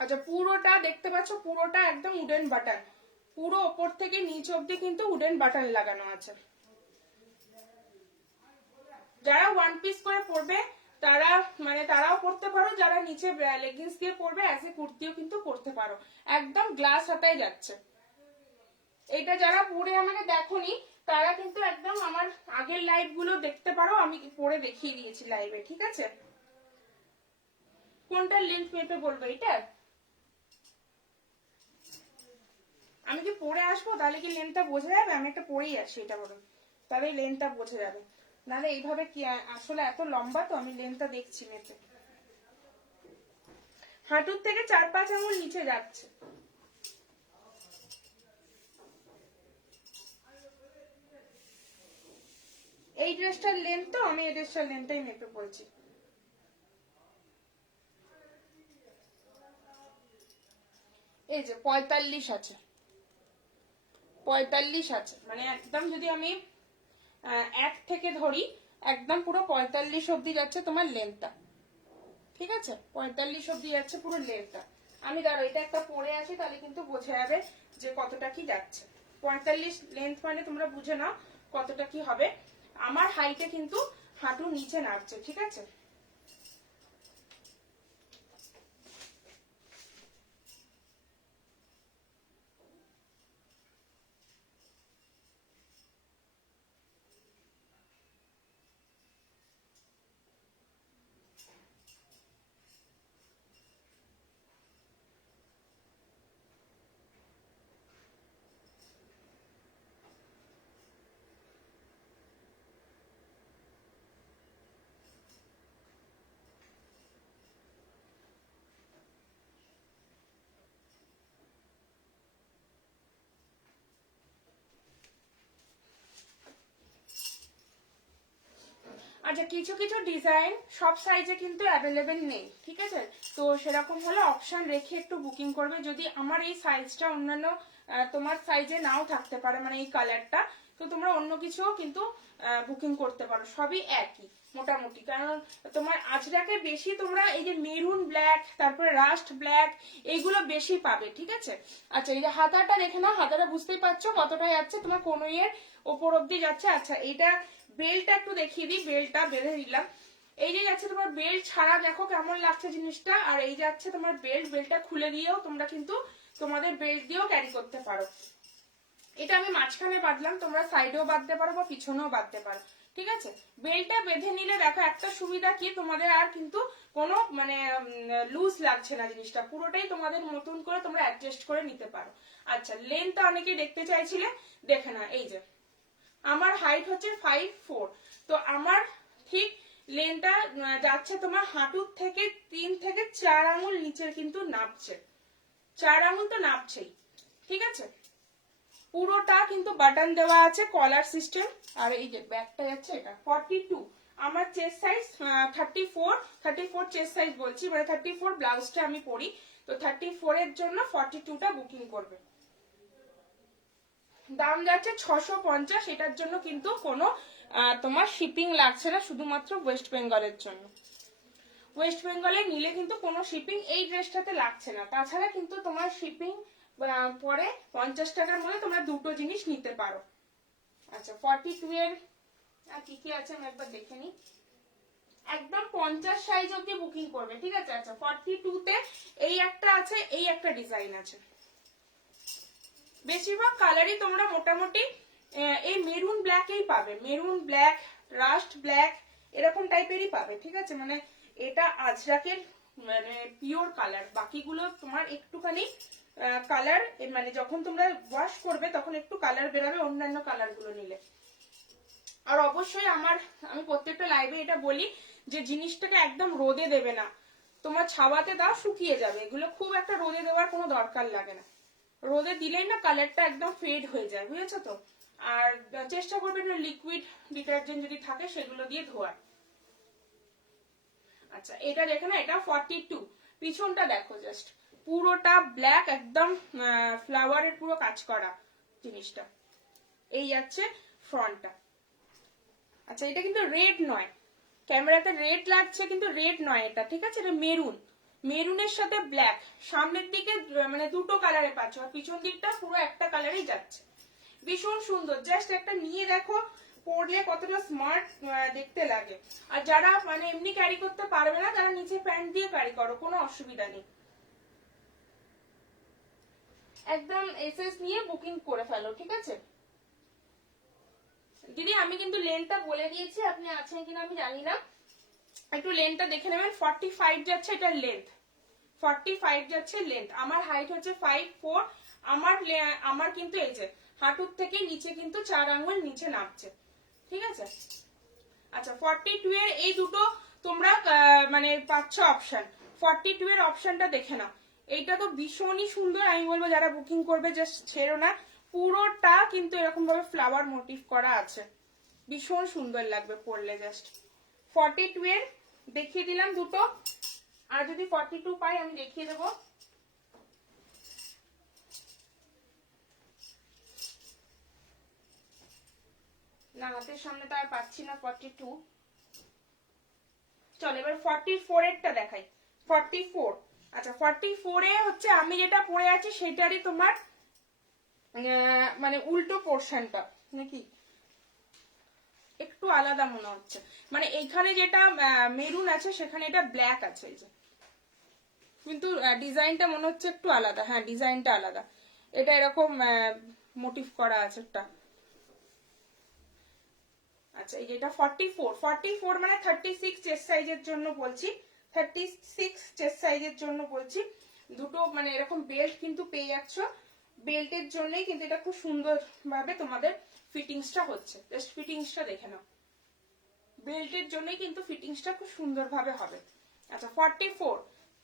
আচ্ছা পুরোটা দেখতে পাচ্ছ, পুরোটা একদম উডেন বাটন, পুরো ওপর থেকে নিচ অব্দি কিন্তু উডেন বাটন লাগানো আছে। যারা ওয়ান পিস করে পরবে তারা মানে তারাও পরতে পারো, যারা নিচে লেগিংস দিয়ে পরবে অ্যাজ এ কুর্তিও কিন্তু পরতে পারো, একদম গ্লাস হাতায় যাচ্ছে। এটা যারা পরে আমাকে দেখোনি তারা কিন্তু একদম আমার আগের লাইভ গুলো দেখতে পারো, আমি পরে দেখিয়ে দিয়েছি লাইভে। ঠিক আছে, কোনটা লেন্থ মেপে বলবো, এটা আমি কি পরে আসবো তাহলে কি লেন্থটা বোঝা যাবে, আমি একটা পরেই আসি এটা বলুন, তাহলে লেন্থটা বোঝা যাবে, নাহলে এইভাবে কি আসলে এত লম্বা তো আমি লেন্থটা দেখছি মেপে, হাঁটুর থেকে 4-5 আঙুল নিচে যাচ্ছে। এই ড্রেসটার লেন্থ তো আমি এই ড্রেসটার লেন্থটাই মেপে বলছি। এই যে 45 আছে, 45 আছে, মানে একদম যদি আমি এক থেকে ধরি একদম পুরো 45 অব্দি যাচ্ছে তোমার লেন্থটা। ঠিক আছে, 45 অব্দি যাচ্ছে পুরো লেন্থটা। আমি ধরো এটা একটা পরে আসি তাহলে কিন্তু বোঝা যাবে যে কতটা কি যাচ্ছে। 45 লেন্থ মানে তোমরা বুঝে নাও কতটা কি হবে। আমার হাইটে কিন্তু হাঁটু নিচে নামছে। ঠিক আছে, আচ্ছা, কিছু কিছু ডিজাইন সব সাইজে কিন্তু অ্যাভেলেবেল নেই, ঠিক আছে? তো সেরকম হলে অপশন রেখে একটু বুকিং করবে। যদি আমার এই সাইজটা অন্যান্য তোমার সাইজে নাও থাকতে পারে, মানে এই কালারটা, তো তোমরা অন্য কিছুও কিন্তু বুকিং করতে পারো, সবই একই মোটামুটি। কারণ তোমার আজরাকে বেশি তোমরা এই যে মেরুন ব্ল্যাক, তারপরে রাস্ট ব্ল্যাক, এইগুলো বেশি পাবে, ঠিক আছে? আচ্ছা, এই যে হাতাটা দেখে নাও, হাতাটা বুঝতেই পারছো কতটা যাচ্ছে, তোমার কনুইয়ের ওপর অব্দি যাচ্ছে। আচ্ছা, এইটা বেল্টটা একটু দেখিয়ে দিই, বেল্টটা বেঁধে দিলাম। এই যে যাচ্ছে তোমার বেল্ট ছাড়া, দেখো কেমন লাগছে জিনিসটা। আর এই যাচ্ছে তোমার বেল্ট, বেল্টটা খুলে দিয়েও তোমরা কিন্তু তোমাদের বেল্ট দিয়েও ক্যারি করতে পারো। এটা আমি মাঝখানে বাঁধলাম, তোমরা সাইডেও বাঁধতে পারো বা পিছনেও বাঁধতে পারো, ঠিক আছে? বেল্টটা বেঁধে নিলে দেখো একটা সুবিধা কি, তোমাদের আর কিন্তু কোনো মানে লুজ লাগছে না, জিনিসটা পুরোটাই তোমাদের মতন করে তোমরা অ্যাডজাস্ট করে নিতে পারো। আচ্ছা, লেন্থটা অনেকেই দেখতে চাইছিলে, দেখে না, এই যে আমার হাইট হচ্ছে 5'4", তো আমার ঠিক লেন্থটা যাচ্ছে তোমার হাঁটুর থেকে 3 থেকে 4 আঙুল নিচের কিন্তু নাপছে, 4 আঙুল তো নাপছেই, ঠিক আছে? পুরোটা কিন্তু বাটন দেওয়া আছে, কলার সিস্টেম। আর এই যে ব্যাগটা যাচ্ছে, এটা 42, আমার চেস্ট সাইজ 34 চেস্ট সাইজ বলছি, মানে 34 ব্লাউজটা আমি পরি, তো 34 এর জন্য 42টা বুকিং করবে। দাম যাচ্ছে 650, এটার জন্য কিন্তু কোনো তোমার শিপিং লাগছে না, শুধুমাত্র ওয়েস্ট বেঙ্গলের জন্য। ওয়েস্ট বেঙ্গলে নিলে কিন্তু কোনো শিপিং এই ড্রেসটাতে লাগছে না, তাছাড়া কিন্তু তোমার শিপিং পরে 50 টাকার মধ্যে তোমরা দুটো জিনিস নিতে পারো। আচ্ছা, 42 এর আর কি কি আছে আমি একবার দেখে নিই। একদম 50 সাইজ অব্দি বুকিং করবে, ঠিক আছে? আচ্ছা, 42 তে এই একটা আছে, এই একটা ডিজাইন আছে। বেশিরভাগ কালারই তোমরা মোটামুটি এই মেরুন ব্ল্যাকেই পাবে, মেরুন ব্ল্যাক, রাস্ট ব্ল্যাক, এরকম টাইপেরই পাবে, ঠিক আছে? মানে এটা আজরাকের মানে পিওর কালার, বাকিগুলো তোমার একটুখানি কালার, মানে যখন তোমরা ওয়াশ করবে তখন একটু কালার বেরাবে অন্যান্য কালার গুলো নিলে। আর অবশ্যই আমি প্রত্যেকটা লাইভে এটা বলি যে জিনিসটাকে একদম রোদে দেবে না, তোমার ছাওয়াতে দাও, শুকিয়ে যাবে। এগুলো খুব একটা রোদে দেওয়ার কোনো দরকার লাগে না, রোদে দিলেই না কালারটা একদম ফেড হয়ে যায়, বুঝেছো তো? আর চেষ্টা করবে লিকুইড ডিটারজেন্ট যদি থাকে সেগুলো দিয়ে ধোয়ার। আচ্ছা, এটা দেখো না, এটা 42, পিছনটা দেখো জাস্ট, পুরোটা ব্ল্যাক, একদম ফ্লাওয়ারের পুরো কাজ করা জিনিসটা। এই যাচ্ছে ফ্রন্টটা। আচ্ছা, এটা কিন্তু রেড নয়, ক্যামেরাতে রেড লাগছে কিন্তু রেড নয় এটা, ঠিক আছে? এটা মেরুন, মেরুনের সাথে ব্ল্যাক, সামনের দিকে মানে দুটো কালারে পাচ্ছ, আর পিছন দিকটা পুরো একটা কালারেই যাচ্ছে। ভীষণ সুন্দর, জাস্ট একটা নিয়ে দেখো পরলে কতটা স্মার্ট দেখতে লাগে। আর যারা মানে এমনি ক্যারি করতে পারবে না, তারা নিচে প্যান্ট দিয়ে ক্যারি করো, কোনো অসুবিধা নেই। একদম এসএস নিয়ে বুকিং করে ফেলো, ঠিক আছে? দিদি আমি কিন্তু লেন্থটা বলে দিয়েছি, আপনি আছেন কিনা আমি জানি না, একটু লেন্থটা দেখে নেবেন। 45 যাচ্ছে এটা লেন্থ, 45 যাচ্ছে লেন্থ। আমার হাইট হচ্ছে 5'4", আমার কিন্তু এই যে হাঁটুর থেকে নিচে কিন্তু 4 আঙ্গুল নিচে নামছে, ঠিক আছে? আচ্ছা, 42 এর এই দুটো তোমরা মানে পাচ্ছ অপশন। 42 এর অপশনটা দেখে নাও, এইটা তো ভীষণই সুন্দর, আমি বলবো যারা বুকিং করবে জাস্ট ছেড়ো না, পুরোটা কিন্তু এরকম ভাবে ফ্লাওয়ার মোটিভ করা আছে, ভীষণ সুন্দর লাগবে পরলে। জাস্ট 42 এর দেখিয়ে দিলাম দুটো, আর যদি 42 পাই আমি দেখিয়ে দেবো। না, হাতের সামনে তো আর পাচ্ছি না 42। চল এবার 44 এরটা দেখাই। 44, আচ্ছা 44 এ হচ্ছে আমি যেটা পরে আছি সেটারই তোমার মানে উল্টো পোর্শনটা নাকি একটু আলাদা মনে হচ্ছে, মানে এইখানে যেটা মেরুন আছে সেখানে এটা ব্ল্যাক আছে, এই যে, কিন্তু ডিজাইনটা মনে হচ্ছে একটু আলাদা। হ্যাঁ, ডিজাইনটা আলাদা, এটা এরকম মোটিভ করা আছে একটা। আচ্ছা, এই যে এটা 44 মানে 36 চেস্ট সাইজের জন্য বলছি, 36 চেস্ট সাইজের জন্য বলছি। দুটো মানে এরকম বেল্ট কিন্তু পেয়ে যাচ্ছ, বেল্টের জন্যই কিন্তু এটা খুব সুন্দর ভাবে তোমাদের ফিটিংসটা হচ্ছে। জাস্ট ফিটিংসটা দেখে নাও, বেল্টের জন্যই কিন্তু ফিটিংসটা খুব সুন্দর ভাবে হবে। আচ্ছা, 44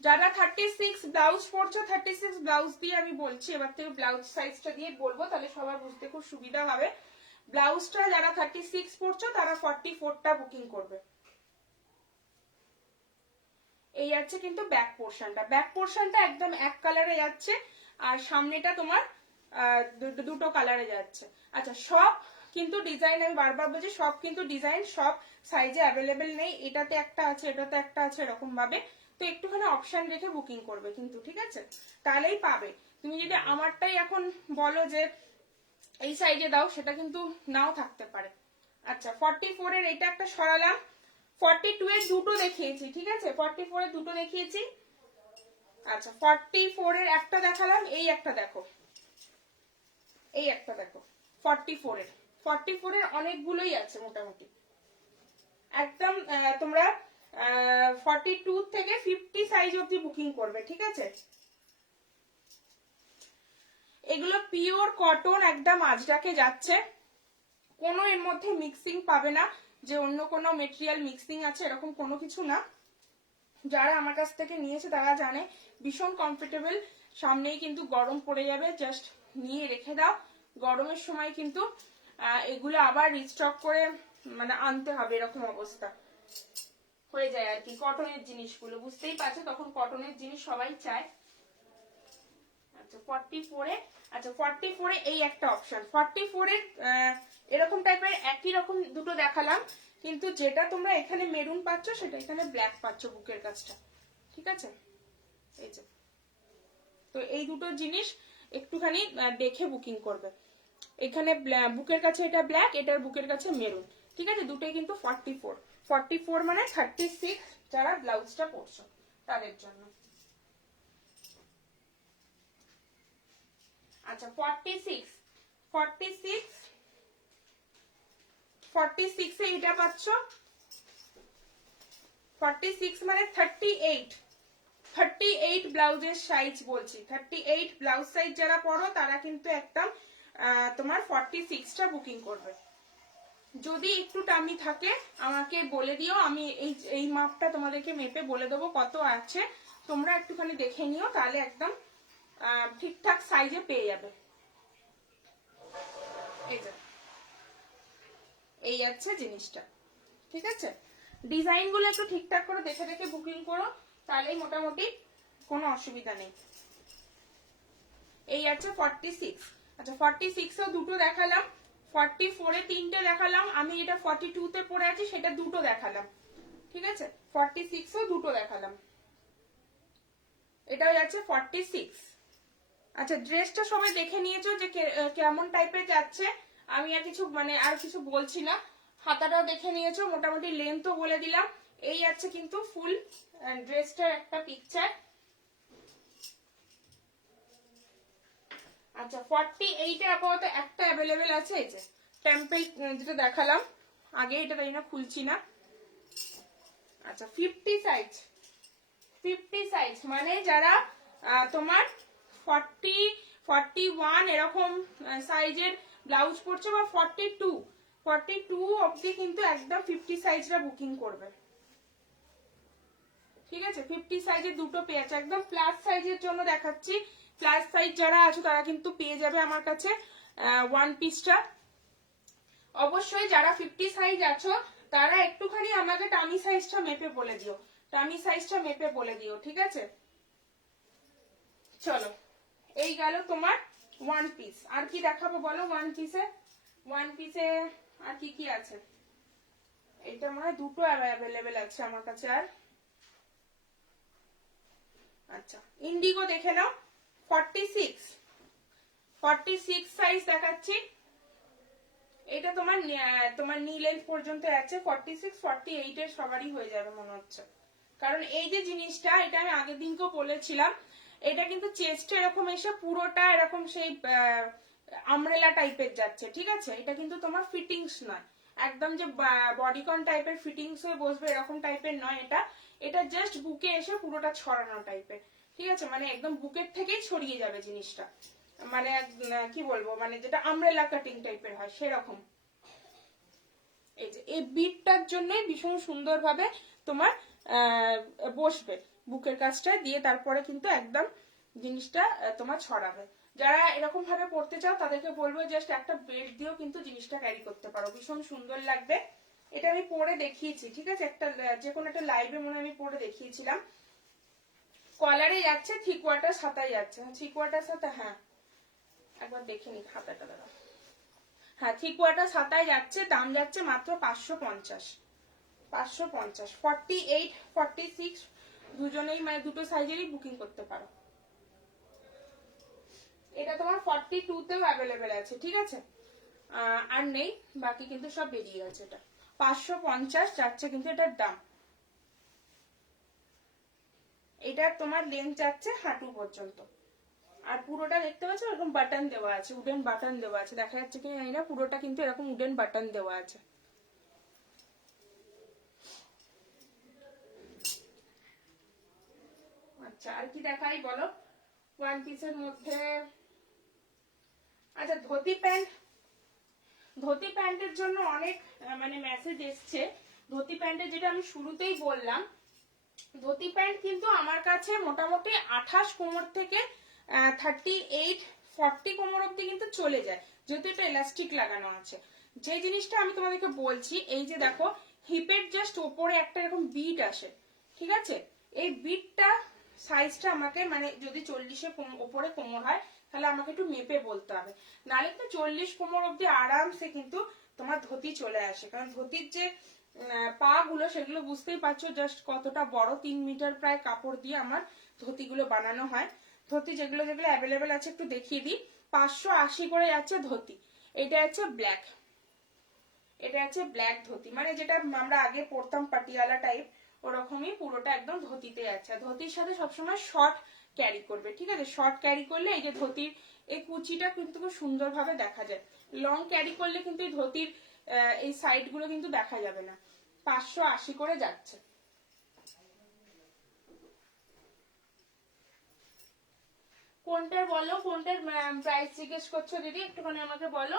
যারা 36 ব্লাউজ পরছো, 36 ব্লাউজ দিয়ে আমি বলছি, এবার থেকে ব্লাউজ সাইজটা দিয়ে বলবো, তাহলে সবার বুঝতে খুব সুবিধা হবে। ব্লাউজটা যারা 36 পরছো তারা 44টা বুকিং করবে। এই যাচ্ছে কিন্তু ব্যাক পোর্শনটা একদম এক কালারে যাচ্ছে, আর সামনেটা তোমার দুটো কালারে যাচ্ছে। আচ্ছা, সব কিন্তু ডিজাইন, আমি বারবার বলছি, সব কিন্তু ডিজাইন সব সাইজে অ্যাভেলেবেল নেই। এটাতে একটা আছে, এটাতে একটা আছে, এরকম ভাবে। তো একটুখানি অপশন রেখে বুকিং করবে কিন্তু, ঠিক আছে? তাহলেই পাবে। তুমি যদি আমারটাই এখন বলো যে এই সাইজে দাও, সেটা কিন্তু নাও থাকতে পারে। আচ্ছা, 44 এর এটা একটা সরালাম, 42 এর দুটো দেখিয়েছি, ঠিক আছে? 44 এর দুটো দেখিয়েছি। আচ্ছা, 44 এর একটা দেখালাম, এই একটা দেখো, এই একটা দেখো 44 এর অনেকগুলোই আছে মোটামুটি। একদম তোমরা 42 থেকে 50 সাইজ অবধি বুকিং করবে, ঠিক আছে? এগুলো পিওর কটন, একদম আজরাকে যাচ্ছে, কোনো এর মধ্যে মিক্সিং পাবে না যে অন্য কোনো মেটেরিয়াল মিক্সিং আছে, এরকম কোনো কিছু না। যারা আমার কাছ থেকে নিয়েছে তারা জানে ভীষণ কমফোর্টেবল। সামনেই কিন্তু গরম পড়ে যাবে, জাস্ট নিয়ে রেখে দাও। গরমের সময় কিন্তু এগুলো আবার রিস্টক করে মানে আনতে হবে, এরকম অবস্থা হয়ে যায় আর কি। কটনের জিনিসগুলো বুঝতেই পারছো, তখন কটনের জিনিস সবাই চায়। আচ্ছা, 44 এ, আচ্ছা 44 এ এই একটা অপশন, 44 এর এরকম টাইপের একই রকম দুটো দেখালাম, কিন্তু যেটা তোমরা এখানে মেরুন পাচ্ছ সেটা এখানে ব্ল্যাক পাচ্ছ বুকের কাছটা, ঠিক আছে? এই যে, তো এই দুটো জিনিস একটুখানি দেখে বুকিং করবে। এখানে বুকের কাছে এটা ব্ল্যাক, এটার বুকের কাছে মেরুন, ঠিক আছে? দুটোই কিন্তু 44 মানে 36 যারা ব্লাউজটা পরছো তাদের জন্য। আচ্ছা, 46 এ এটা পাচ্ছ, 46 মানে 38 ব্লাউজের সাইজ বলছি, 38 ব্লাউজ সাইজ যারা পরো তারা কিন্তু একদম তোমার 46টা বুকিং করবে। যদি একটু টামি থাকে আমাকে বলে দিও, আমি এই মাপটা তোমাদেরকে মেপে বলে দেবো কত আছে, তোমরা একটুখানি দেখে নিও, তাহলে একদম ঠিকঠাক সাইজে পেয়ে যাবে। এই যে, এই আছে জিনিসটা, ঠিক আছে? ডিজাইন গুলো একটু ঠিকঠাক করে দেখে দেখে বুকিং করো, তাহলেই মোটামুটি কোনো অসুবিধা নেই। এই আছে 46। আচ্ছা, 46 এও দুটো দেখালাম, 44 এ তিনটে দেখালাম, আমি যেটা 42 তে পরে আছি সেটা দুটো দেখালাম, ঠিক আছে? 46 এও দুটো দেখালাম, এটাও যাচ্ছে 46। আচ্ছা, ড্রেসটা সবাই দেখে নিয়েছো যে কেমন টাইপের যাচ্ছে, আমি আর কিছু মানে আর কিছু বলছি না। হাতাটাও দেখে নিয়েছো, মোটামুটি লেন্থও বলে দিলাম। এই আছে কিন্তু ফুল ড্রেসটার একটা পিকচার। আচ্ছা, 48 এ আপাতত একটা অ্যাভেলেবেল আছে, এই যে টেম্পল যেটা দেখালাম আগে, এটা তাই না খুলছি না। আচ্ছা, 50 সাইজ মানে যারা তোমার 41 এরকম সাইজের ব্লাউজ পরছে, বা 42 অবধি কিন্তু একদম 50 সাইজটা বুকিং করবে, ঠিক আছে? 50 সাইজের দুটো পেয়ে আছে, একদম প্লাস সাইজের জন্য দেখাচ্ছি। প্লাস সাইজ যারা আছো তারা কিন্তু পেয়ে যাবে আমার কাছে ওয়ান পিসটা। অবশ্যই যারা 50 সাইজ আছো তারা একটুখানি আমাকে টামি সাইজটা মেপে বলে দিও, টামি সাইজটা মেপে বলে দিও, ঠিক আছে? চলো, এই গেল তোমার ওয়ান পিস। আর কি দেখাবো বলো ওয়ান পিসে আর কি কি আছে? এটা মনে হয় দুটো অ্যাভেলেবেল আছে আমার কাছে। আর আচ্ছা, ইন্ডিগো দেখে নাও, 46 সাইজ দেখাচ্ছি। এটা তোমার নি লেন্থ পর্যন্ত আছে, 46 48 এর সবারই হয়ে যাবে মনে হচ্ছে। কারণ এই যে জিনিসটা, এটা আমি আগের দিনকেও বলেছিলাম, এটা কিন্তু চেস্টে এরকম এসে পুরোটা এরকম সেই আমরেলা টাইপের যাচ্ছে, ঠিক আছে? এটা কিন্তু তোমার ফিটিংস নয়, একদম যে বডিকন টাইপের ফিটিংস হয়ে বসবে এরকম টাইপের নয়। এটা জাস্ট বুকে এসে পুরোটা ছড়ানো টাইপের, ঠিক আছে? মানে একদম বুকের থেকেই ছড়িয়ে যাবে জিনিসটা, মানে কি বলবো, মানে যেটা আমরেলা কাটিং টাইপের হয় সেরকম। এই যে এই বিটটার জন্যই ভীষণ সুন্দরভাবে তোমার বসবে বুকের কাছটা দিয়ে, তারপরে কিন্তু একদম জিনিসটা তোমার ছড়াবে। যারা এরকম ভাবে পড়তে চাও তাদেরকে বলবো জাস্ট একটা বেল্ট দিয়েও কিন্তু জিনিসটা ক্যারি করতে পারো, ভীষণ সুন্দর লাগবে। এটা আমি পরে দেখিয়েছি, ঠিক আছে, একটা যে কোনো একটা লাইভে মনে আমি পরে দেখিয়েছিলাম। কলারে যাচ্ছে, থ্রি কোয়ার্টার হাতায় যাচ্ছে, থ্রি কোয়ার্টার হাতা, হ্যাঁ একবার দেখে নি হাতাটা দাদা, হ্যাঁ থ্রি কোয়ার্টার হাতায় যাচ্ছে, দাম যাচ্ছে মাত্র 550। 550, 48 46 দুজনেই মানে দুটো সাইজেরই বুকিং করতে পারো। এটা তোমার 42 তেও অ্যাভেলেবেল আছে, ঠিক আছে, আর নেই, বাকি কিন্তু সব বেরিয়ে গেছে। এটা 550 যাচ্ছে কিন্তু এটার দাম। এটা তোমার লেন্থ যাচ্ছে হাঁটু পর্যন্ত, আর পুরোটা দেখতে পাচ্ছ এরকম বাটন দেওয়া আছে, উডেন বাটন দেওয়া আছে, দেখা যাচ্ছে কি জানি না, পুরোটা কিন্তু এরকম উডেন বাটন দেওয়া আছে। আচ্ছা আর কি দেখাই বলো ওয়ান পিসের মধ্যে? আচ্ছা ধুতি প্যান্ট, ধুতি প্যান্টের জন্য অনেক মানে মেসেজ এসছে। ধুতি প্যান্টের যেটা আমি শুরুতেই বললাম, ধুতি প্যান্ট কিন্তু আমার কাছে মোটামুটি 28 কোমর থেকে 38 40 কোমর অব্দি কিন্তু চলে যায়, যেহেতু এটা এলাস্টিক লাগানো আছে। যে জিনিসটা আমি তোমাদেরকে বলছি, এই যে দেখো হিপের জাস্ট ওপরে একটা এরকম বিট আসে, ঠিক আছে, এই বিটটা সাইজটা আমাকে মানে যদি 40-এর ওপরে কোমর হয় তাহলে আমাকে একটু মেপে বলতে হবে, নাহলে তো 40 কোমর অব্দি আরামসে কিন্তু তোমার ধুতি চলে আসে। কারণ ধুতির যে পা গুলো সেগুলো বুঝতেই পারছো জাস্ট কতটা বড়, 3 মিটার প্রায় কাপড় দিয়ে আমার ধুতিগুলো বানানো হয়। ধুতি যেগুলো যেগুলো অ্যাভেলেবেল আছে একটু দেখিয়ে দিই। 580 করে যাচ্ছে ধুতি, এটা আছে ব্ল্যাক, এটা আছে ব্ল্যাক ধুতি, মানে যেটা আমরা আগে পরতাম পাটিয়ালা টাইপ, ওরকমই পুরোটা একদম ধুতিতে আছে। ধুতির সাথে সবসময় শর্ট ক্যারি করবে, ঠিক আছে, শর্ট ক্যারি করলে এই যে ধুতির এই কুচিটা কিন্তু খুব সুন্দরভাবে দেখা যায়। লং ক্যারি করলে কিন্তু এই ধুতির এই সাইড গুলো কিন্তু দেখা যাবে না। 580 করে যাচ্ছে। কোনটার বলো, কোনটার প্রাইস জিজ্ঞেস করছো দিদি, একটুখানি আমাকে বলো।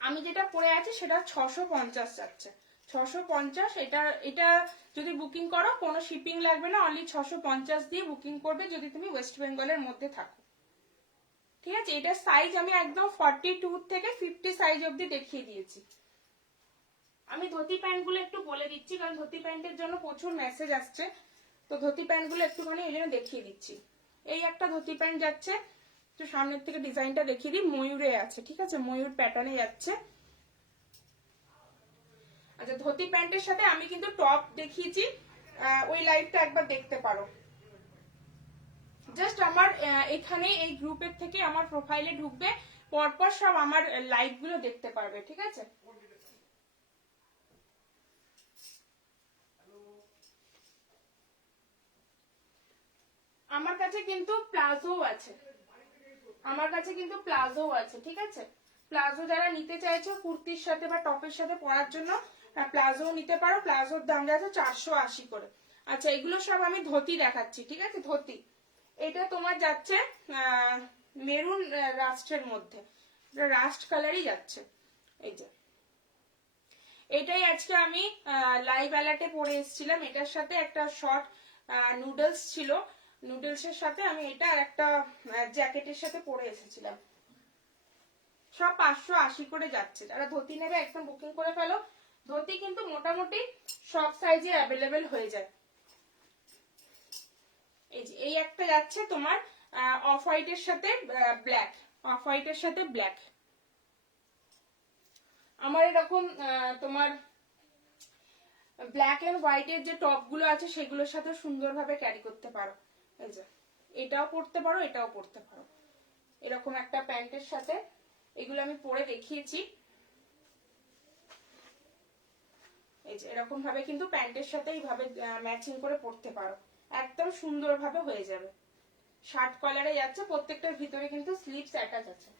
আমি যেটা পরে আছি সেটা 650 যাচ্ছে, 650। এটা এটা যদি বুকিং করো কোনো শিপিং লাগবে না, অনলি 650 দিয়ে বুকিং করবে যদি তুমি ওয়েস্ট বেঙ্গলের মধ্যে থাকো, ঠিক আছে। এটার সাইজ আমি একদম 42 থেকে 50 সাইজ অব্দি দেখিয়ে দিয়েছি। আমি ধুতি প্যান্ট গুলো একটু বলে দিচ্ছি, কারণ ধুতি প্যান্টের জন্য প্রচুর মেসেজ আসছে, তো ধুতি প্যান্ট গুলো একটুখানি এই জন্য দেখিয়ে দিচ্ছি। এই একটা ধুতি প্যান্ট যাচ্ছে, তো সামনের থেকে ডিজাইনটা দেখিয়ে দিই, ময়ূরে আছে, ঠিক আছে, ময়ূর প্যাটার্নে যাচ্ছে। আচ্ছা ধুতি প্যান্টের সাথে আমি কিন্তু টপ দেখিয়েছি, ওই লাইভটা একবার দেখতে পারো। জাস্ট আমার এখানে এই গ্রুপের থেকে আমার প্রোফাইলে ঢুকবে, পরপর সব আমার লাইভ গুলো দেখতে পারবে, ঠিক আছে। আমার কাছে কিন্তু প্লাজো আছে, আমার কাছে কিন্তু প্লাজো আছে, ঠিক আছে। প্লাজো যারা নিতে চাইছো কুর্তির সাথে বা টপের সাথে পরার জন্য প্লাজো নিতে পারো। প্লাজোর দাম যাচ্ছে 480 করে। আচ্ছা এগুলো সব আমি ধুতি দেখাচ্ছি, ঠিক আছে। ধুতি এটা তোমার যাচ্ছে মেরুন রাস্টের মধ্যে, রাস্ট কালারই যাচ্ছে। এই যে এটাই আজকে আমি লাইভ অ্যালার্টে পরে এসেছিলাম, এটার সাথে একটা শর্ট নুডলস ছিল, নুডলসের সাথে আমি এটা আর একটা জ্যাকেটের সাথে পরে এসেছিলাম। সব 580 করে যাচ্ছে। যারা ধুতি নেবে একদম বুকিং করে ফেলো। ধুতি কিন্তু মোটামুটি সব সাইজে অ্যাভেলেবেল হয়ে যায়। এই যে এই একটা যাচ্ছে তোমার অফ হোয়াইটের সাথে ব্ল্যাক, অফ হোয়াইটের সাথে ব্ল্যাক। আমার এরকম তোমার ব্ল্যাক এন্ড হোয়াইটের যে টপ গুলো আছে সেগুলোর সাথে সুন্দরভাবে ক্যারি করতে পারো। এই যে এটাও পরতে পারো, এটাও পরতে পারো, এরকম একটা প্যান্টের সাথে। এগুলো আমি পরে দেখিয়েছি। এই যে এরকম ভাবে কিন্তু প্যান্টের সাথে এইভাবে ম্যাচিং করে পরতে পারো, একদম সুন্দরভাবে হয়ে যাবে। শার্ট কলারে যাচ্ছে, প্রত্যেকটার ভিতরে কিন্তু স্লিভস অ্যাটাচ আছে।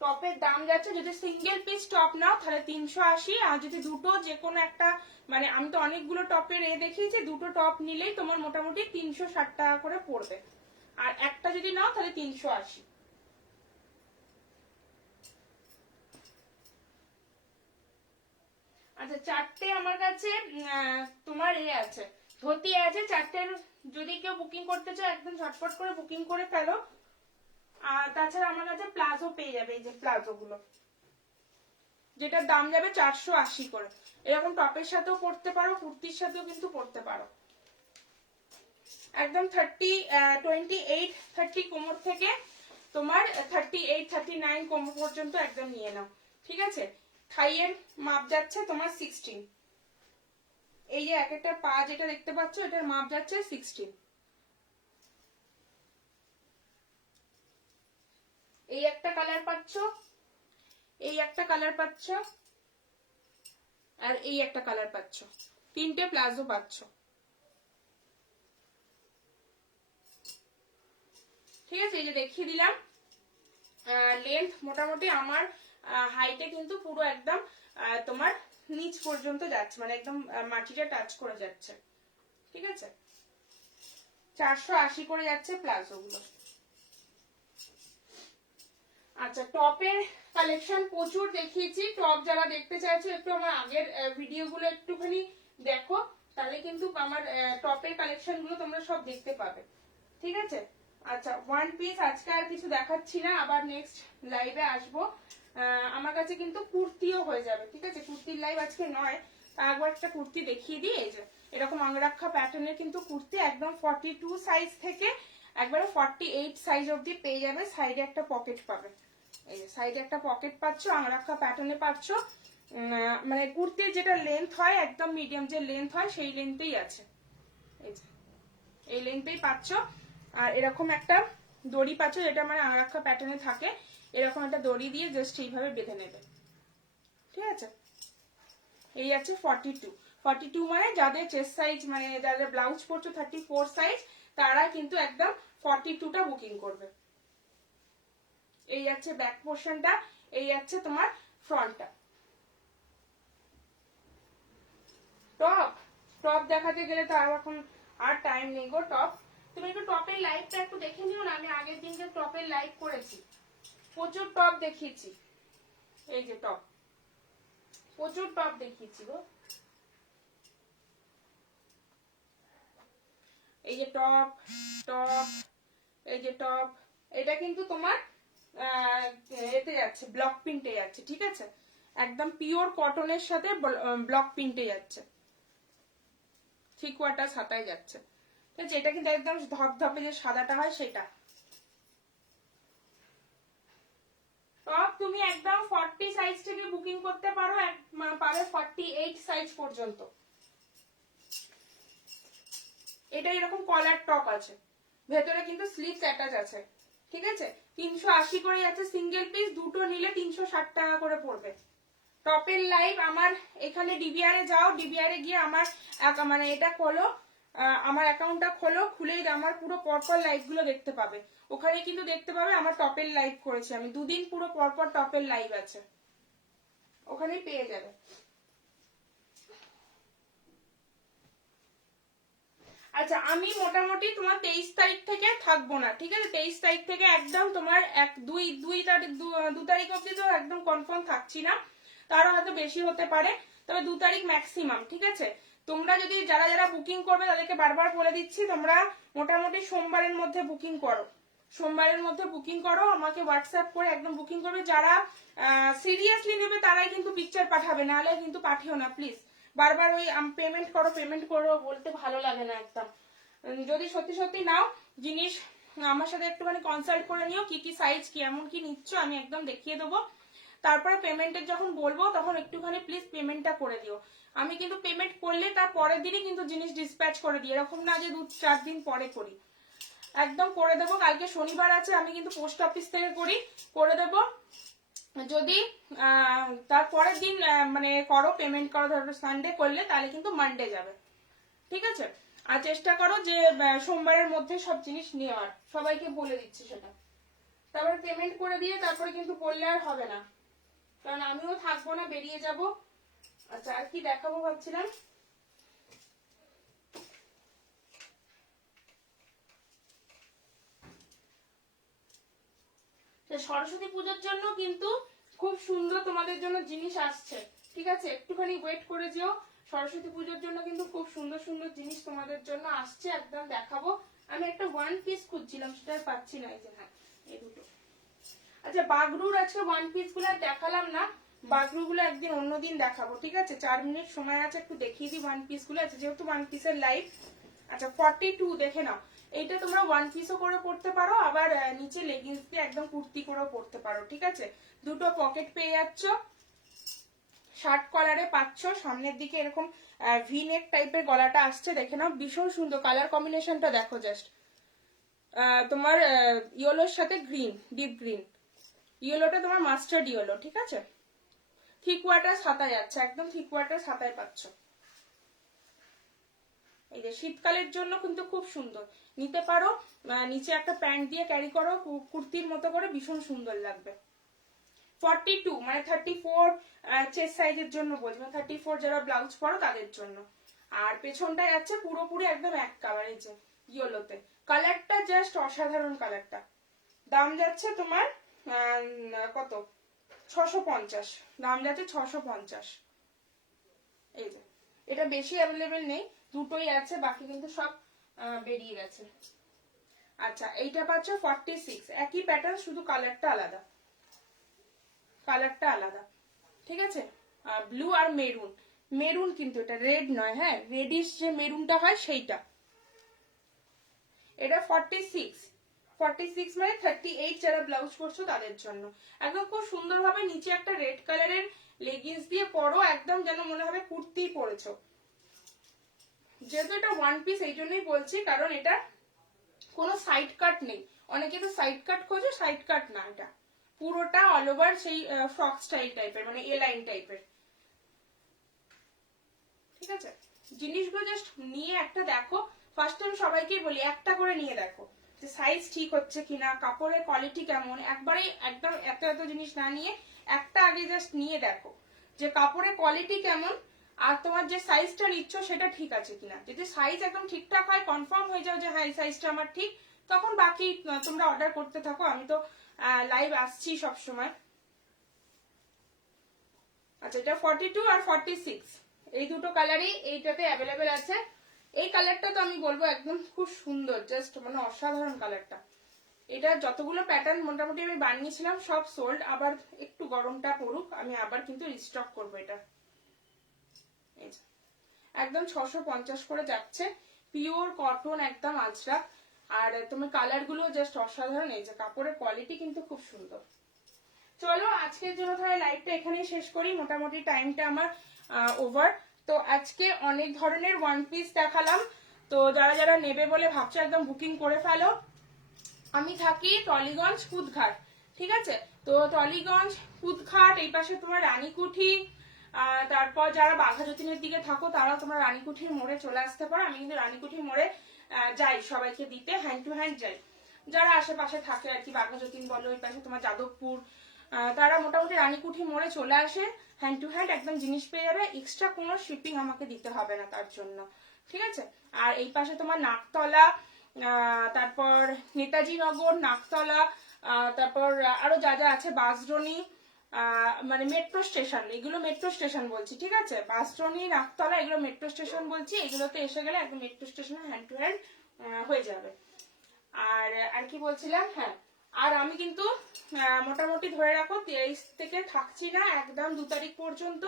টপের দাম যাচ্ছে, যদি সিঙ্গেল পিস টপ নাও তাহলে 380, আর যদি দুটো যে কোনো একটা, মানে আমি তো অনেকগুলো টপের দেখিয়েছি, দুটো টপ নিলেই তোমার মোটামুটি 360 টাকা করে পড়বে, আর একটা যদি নাও তাহলে 380। আচ্ছা চারটে আমার কাছে তোমার আছে, ধুতি আছে চারটের। যদি কেউ বুকিং করতে চাও একদম ঝটপট করে বুকিং করে ফেলো। আর তাছাড়া আমার কাছে প্লাজো পেয়ে যাবে, এই যে প্লাজো গুলো, যেটার দাম যাবে 480 করে। এরকম টপের সাথেও পরতে পারো, কুর্তির সাথেও কিন্তু পরতে পারো। একদম 28-30 কোমর থেকে তোমার 38-39 কোমর পর্যন্ত একদম নিয়ে নাও, ঠিক আছে। থাইয়ের মাপ যাচ্ছে তোমার 16। এই যে এক একটা পা যেটা দেখতে পাচ্ছ এটার মাপ যাচ্ছে 16। এই একটা কালার পাচ্ছ, এই একটা কালার পাচ্ছ, আর এই একটা কালার পাচ্ছ, তিনটে প্লাজো পাচ্ছ, ঠিক আছে। এই যে দেখিয়ে দিলাম। লেন্থ মোটামুটি আমার হাইটে কিন্তু পুরো একদম তোমার নিচ পর্যন্ত যাচ্ছে, মানে একদম মাটিটা টাচ করে যাচ্ছে, ঠিক আছে। 480 করে যাচ্ছে প্লাজো গুলো। আচ্ছা, টপের কালেকশন প্রচুর দেখিয়েছি। টপ যারা দেখতে চাইছো একটু আমার আগের ভিডিওগুলো একটুখানি দেখো, তাহলে কিন্তু আমার টপের কালেকশন গুলো তোমরা সব দেখতে পাবে, ঠিক আছে। আচ্ছা, ওয়ান পিস আজকে আর কিছু দেখাচ্ছি না, আবার নেক্সট লাইভে আসবো। আমার কাছে কিন্তু কুর্তিও হয়ে যাবে, ঠিক আছে। কুর্তির লাইভ আজকে নয়, একবার একটা কুর্তি দেখিয়ে দিই। এই যে এরকম আংরাক্ষা প্যাটার্নের কিন্তু কুর্তি, একদম 42 সাইজ থেকে একবারে 48 সাইজ অবধি পেয়ে যাবে। সাইডে একটা পকেট পাবে, এই যে সাইডে একটা পকেট পাচ্ছ, আংরাক্ষা প্যাটার্নে পাচ্ছ। মানে কুর্তির যেটা লেন্থ হয় একদম মিডিয়াম যে লেন্থ হয় সেই লেন্থেই আছে, এই যে এই লেন্থেই পাচ্ছ। আর এরকম একটা দড়ি পাচ্ছ যেটা মানে আংরাক্ষা প্যাটার্নে থাকে, এরকম একটা দড়ি দিয়ে জাস্ট এইভাবে বেঁধে নেবে, ঠিক আছে। এই আছে 42 মানে যাদের চেস্ট সাইজ, মানে যাদের ব্লাউজ পড়ছো 34 সাইজ, তারা কিন্তু একদম 42টা বুকিং করবে। এই যাচ্ছে ব্যাক পোর্শনটা, এই যাচ্ছে তোমার ফ্রন্টটা। টপ টপ দেখাতে গেলে তো আর এখন আর টাইম নেই গো। টপ তুমি একটু টপের লাইভটা একটু দেখে নিও না, আমি আগের দিনকে টপের লাইভ করেছি, প্রচুর টপ দেখিয়েছি। এই যে টপ, প্রচুর টপ দেখিয়েছি গো। এই যে টপ টপ, এই যে টপ, এটা কিন্তু তোমার এতে যাচ্ছে, ব্লক প্রিন্টে যাচ্ছে, ঠিক আছে। একদম পিওর কটনের সাথে ব্লক প্রিন্টে যাচ্ছে, থ্রি কোয়ার্টার হাতায় যাচ্ছে, ঠিক আছে। এটা কিন্তু একদম ধপধপে যে সাদাটা হয় সেটা। টপ তুমি একদম 40 সাইজ থেকে বুকিং করতে পারো, পাবে 48 সাইজ পর্যন্ত। এটা এরকম কলার টপ আছে, ভেতরে কিন্তু স্লিভস অ্যাটাচ আছে, ঠিক আছে। 380 করে যাচ্ছে সিঙ্গেল পিস, দুটো নিলে 360 টাকা করে পড়বে। টপের লাইভ আমার এখানে ডিবিআর এ যাও, ডিবিআর এ গিয়ে আমার মানে এটা খোলো, আমার অ্যাকাউন্টটা খোলো, খুলেই আমার পুরো পরপর লাইভ গুলো দেখতে পাবে। ওখানে কিন্তু দেখতে পাবে আমার টপের লাইভ করেছি আমি, দুদিন পুরো পরপর টপের লাইভ আছে, ওখানেই পেয়ে যাবে। আচ্ছা, আমি মোটামুটি তোমার 23 তারিখ থেকে থাকবো না, ঠিক আছে। 23 তারিখ থেকে একদম তোমার 2 তারিখ অব্দি তো একদম কনফার্ম থাকছি না, তারও হয়তো বেশি হতে পারে, তবে 2 তারিখ ম্যাক্সিমাম, ঠিক আছে। তোমরা যদি যারা যারা বুকিং করবে তাদেরকে বারবার বলে দিচ্ছি, তোমরা মোটামুটি সোমবারের মধ্যে বুকিং করো, সোমবারের মধ্যে বুকিং করো, আমাকে হোয়াটসঅ্যাপ করে একদম বুকিং করবে। যারা সিরিয়াসলি নেবে তারাই কিন্তু পিকচার পাঠাবে, নাহলে কিন্তু পাঠিও না প্লিজ। বারবার ওই পেমেন্ট করো পেমেন্ট করো বলতে ভালো লাগে না একদম। যদি সত্যি সত্যি নাও জিনিস, আমার সাথে একটুখানি কনসাল্ট করে নিও, কি কি সাইজ কি এমন কি নিচ্ছ, আমি একদম দেখিয়ে দেবো। তারপরে পেমেন্টের যখন বলবো তখন একটুখানি প্লিজ পেমেন্টটা করে দিও। আমি কিন্তু পেমেন্ট করলে তার পরের দিনই কিন্তু জিনিস ডিসপ্যাচ করে দিই, এরকম না যে 2-4 দিন পরে করি, একদম করে দেবো। কালকে শনিবার আছে, আমি কিন্তু পোস্ট অফিস থেকে করি, করে দেবো। যদি তারপরের দিন মানে করো, পেমেন্ট করো, ধরো সানডে করলে, তাহলে কিন্তু মানডে যাবে, ঠিক আছে। আর চেষ্টা করো যে সোমবারের মধ্যে সব জিনিস নেওয়ার, সবাইকে বলে দিচ্ছি সেটা। তারপরে পেমেন্ট করে দিয়ে তারপরে কিন্তু করলে আর হবে না, কারণ আমিও থাকবো না, বেরিয়ে যাব। আচ্ছা, আর কি দেখাবো ভাবছিলাম, সরস্বতী পুজোর জন্য কিন্তু খুব সুন্দর তোমাদের জন্য জিনিস আসছে, ঠিক আছে। একটুখানি ওয়েট করে যেও, সরস্বতী পুজোর জন্য কিন্তু খুব সুন্দর সুন্দর জিনিস তোমাদের জন্য আসছে, একদম দেখাবো। আমি একটা ওয়ান পিস খুঁজছিলাম, সেটা পাচ্ছি না, এই যে হ্যাঁ এই দুটো। আচ্ছা, বাগরুর আজকে ওয়ান পিস গুলো দেখালাম না, বাগরুগুলো একদিন অন্যদিন দেখাবো, ঠিক আছে? 4 মিনিট সময় আছে, একটু দেখিয়ে দিই ওয়ান পিস গুলো। আছে যেহেতু ওয়ান পিসের লাইভ। আচ্ছা 42 দেখে নাও। এইটা তোমরা ওয়ান পিসও করে পড়তে পারো, আবার নিচে লেগিংস দিয়ে একদম কুর্তি করেও পড়তে পারো, ঠিক আছে? দুটো পকেট পেয়ে যাচ্ছ, শার্ট কলারে পাচ্ছ, সামনের দিকে এরকম ভি নেক টাইপের গলাটা আসছে, দেখে নাও ভীষণ সুন্দর। কালার কম্বিনেশনটা দেখো জাস্ট, তোমার ইয়েলোর সাথে গ্রিন, ডিপ গ্রিন, ইয়েলোটা তোমার মাস্টার্ড ইয়েলো, ঠিক আছে? থ্রি কোয়ার্টার হাতায় যাচ্ছে, একদম থ্রি কোয়ার্টার হাতায় পাচ্ছ। এই যে শীতকালের জন্য কিন্তু খুব সুন্দর, নিতে পারো। নিচে একটা প্যান্ট দিয়ে ক্যারি করো কুর্তির মতো করে, ভীষণ সুন্দর লাগবে। 42 মানে 34 চেস্ট সাইজের জন্য বলছি, 34 যারা ব্লাউজ পরো তাদের জন্য। আর পেছনটা যাচ্ছে পুরোপুরি একদম এক কালার, এই যে ইয়েলোতে। কালারটা জাস্ট অসাধারণ কালারটা। দাম যাচ্ছে তোমার কত, 650, দাম যাচ্ছে 650। এই যে এটা বেশি অ্যাভেলেবেল নেই, দুটোই আছে, বাকি কিন্তু সব বেরিয়ে গেছে। আচ্ছা এইটা পাচ্ছ 46, একই প্যাটার্ন, শুধু কালারটা আলাদা, কালারটা আলাদা, ঠিক আছে? ব্লু আর মেরুন, মেরুন কিন্তু এটা রেড নয়, হ্যাঁ রেডিশ যে মেরুনটা হয় সেইটা। এটা 46, 46 মানে 38 যারা ব্লাউজ করছো তাদের জন্য। একদম খুব সুন্দর ভাবে নিচে একটা রেড কালারের লেগিংস দিয়ে পরো, একদম যেন মনে হবে কুর্তি পরেছো। যেহেতু এটা ওয়ান পিস এই জন্যই বলছি, কারণ এটা কোনো সাইড কাট নেই। অনেকে তো সাইড কাট খোঁজে, সাইড কাট না, এটা পুরোটা অল ওভার সেই ফ্রক স্টাইল টাইপের, মানে এ লাইন টাইপের, ঠিক আছে? জিনিসগুলো জাস্ট নিয়ে একটা দেখো। ফার্স্ট টাইম সবাইকেই বলি একটা করে নিয়ে দেখো যে সাইজ ঠিক হচ্ছে কিনা, কাপড়ের কোয়ালিটি কেমন। একবারে একদম এত এত জিনিস না নিয়ে একটা আগে জাস্ট নিয়ে দেখো যে কাপড়ের কোয়ালিটি কেমন, আর তোমার যে সাইজটা নিচ্ছ সেটা ঠিক আছে কিনা। যদি সাইজ একদম ঠিকঠাক হয়, কনফার্ম হয়ে যাও যে হ্যাঁ এই সাইজটা আমার ঠিক, তখন বাকি তোমরা অর্ডার করতে থাকো। আমি তো লাইভ আসছি সব সময়। আচ্ছা এটা 42 আর 46, এই দুটো কালারই এইটাতে অ্যাভেলেবেল আছে। এই কালারটা তো আমি বলবো একদম খুব সুন্দর, জাস্ট মানে অসাধারণ কালারটা। এটা যতগুলো প্যাটার্ন মোটামুটি আমি বানিয়েছিলাম সব সোল্ড, আবার একটু গরমটা পড়ুক, আমি আবার কিন্তু রিস্টক করবো এটা। একদম 650 করে যাচ্ছে, পিওর কটন, একদম আজরা। আর তুমি কালার গুলো জাস্ট অসাধারণ, এই যে কাপড়ের কোয়ালিটি কিন্তু খুব সুন্দর। চলো আজকের জন্য তাহলে লাইভটা এখানেই শেষ করি, মোটামুটি টাইমটা আমার ওভার। তো আজকে অনেক ধরনের ওয়ান পিস দেখালাম, তো যারা যারা নেবে বলে ভাবছো একদম বুকিং করে ফেলো। আমি থাকি টলিগঞ্জ কুদঘাট, ঠিক আছে? তো টলিগঞ্জ কুদঘাট, এই পাশে তোমার রানীকুঠি, তারপর যারা বাঘাযতীনের দিকে থাকো তারা তোমরা রানীকুঠির মোড়ে চলে আসতে পারো। আমি কিন্তু রানীকুঠির মোড়ে যাই সবাইকে দিতে, হ্যান্ড টু হ্যান্ড যাই। যারা আশেপাশে থাকে আর কি, বাঘাযতীন বলো, ওই পাশে তোমার যাদবপুর, তারা মোটামুটি রানীকুঠি মোড়ে চলে আসে, হ্যান্ড টু হ্যান্ড একদম জিনিস পেয়ে যাবে। এক্সট্রা কোনো শিপিং আমাকে দিতে হবে না তার জন্য, ঠিক আছে? আর এই পাশে তোমার নাকতলা, তারপর নেতাজি নগর, নাকতলা, তারপর আরো যা যা আছে, বাসড্রোনি, মানে মেট্রো স্টেশন, এগুলো মেট্রো স্টেশন বলছি, ঠিক আছে? বাসড্রোনি, নাকতলা, এগুলো মেট্রো স্টেশন বলছি। এগুলোতে এসে গেলে একদম মেট্রো স্টেশনে হ্যান্ড টু হ্যান্ড হয়ে যাবে। আর আর কি বলছিলাম, হ্যাঁ আর আমি কিন্তু মোটামুটি ধরে রাখো 23 থেকে থাকছি না, একদম 2 তারিখ পর্যন্ত।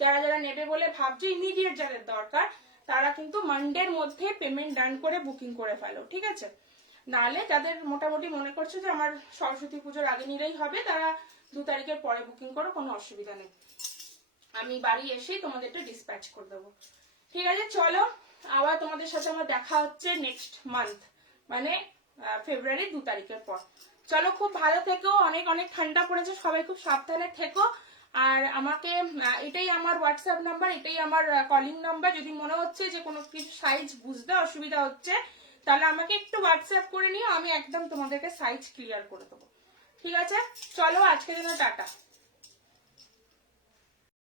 যারা যারা নেবে বলে ভাবছো, ইমিডিয়েট যাদের দরকার, তারা কিন্তু মানডের মধ্যে পেমেন্ট ডান করে বুকিং করে ফেলো, ঠিক আছে? নাহলে যাদের মোটামুটি মনে করছে যে আমার সরস্বতী পুজোর আগে নিলেই হবে, তারা 2 তারিখের পরে বুকিং করো, কোনো অসুবিধা নেই। আমি বাড়ি এসেই তোমাদেরটা ডিসপ্যাচ করে দেবো, ঠিক আছে? চলো আবার তোমাদের সাথে আমার দেখা হচ্ছে নেক্সট মান্থ, মানে ফেব্রুয়ারি 2 তারিখের পর। চলো খুব ভালো থেকো, অনেক অনেক ঠান্ডা পড়েছে, সবাই খুব সাবধানে থেকো। আর আমাকে এটাই আমার হোয়াটসঅ্যাপ নাম্বার, এটাই আমার কলিং নাম্বার। যদি মনে হচ্ছে যে কোনো কিছু সাইজ বুঝতে অসুবিধা হচ্ছে, তাহলে আমাকে একটু হোয়াটসঅ্যাপ করে নিও, আমি একদম তোমাদেরকে সাইজ ক্লিয়ার করে দেবো, ঠিক আছে? চলো আজকের জন্য টাটা।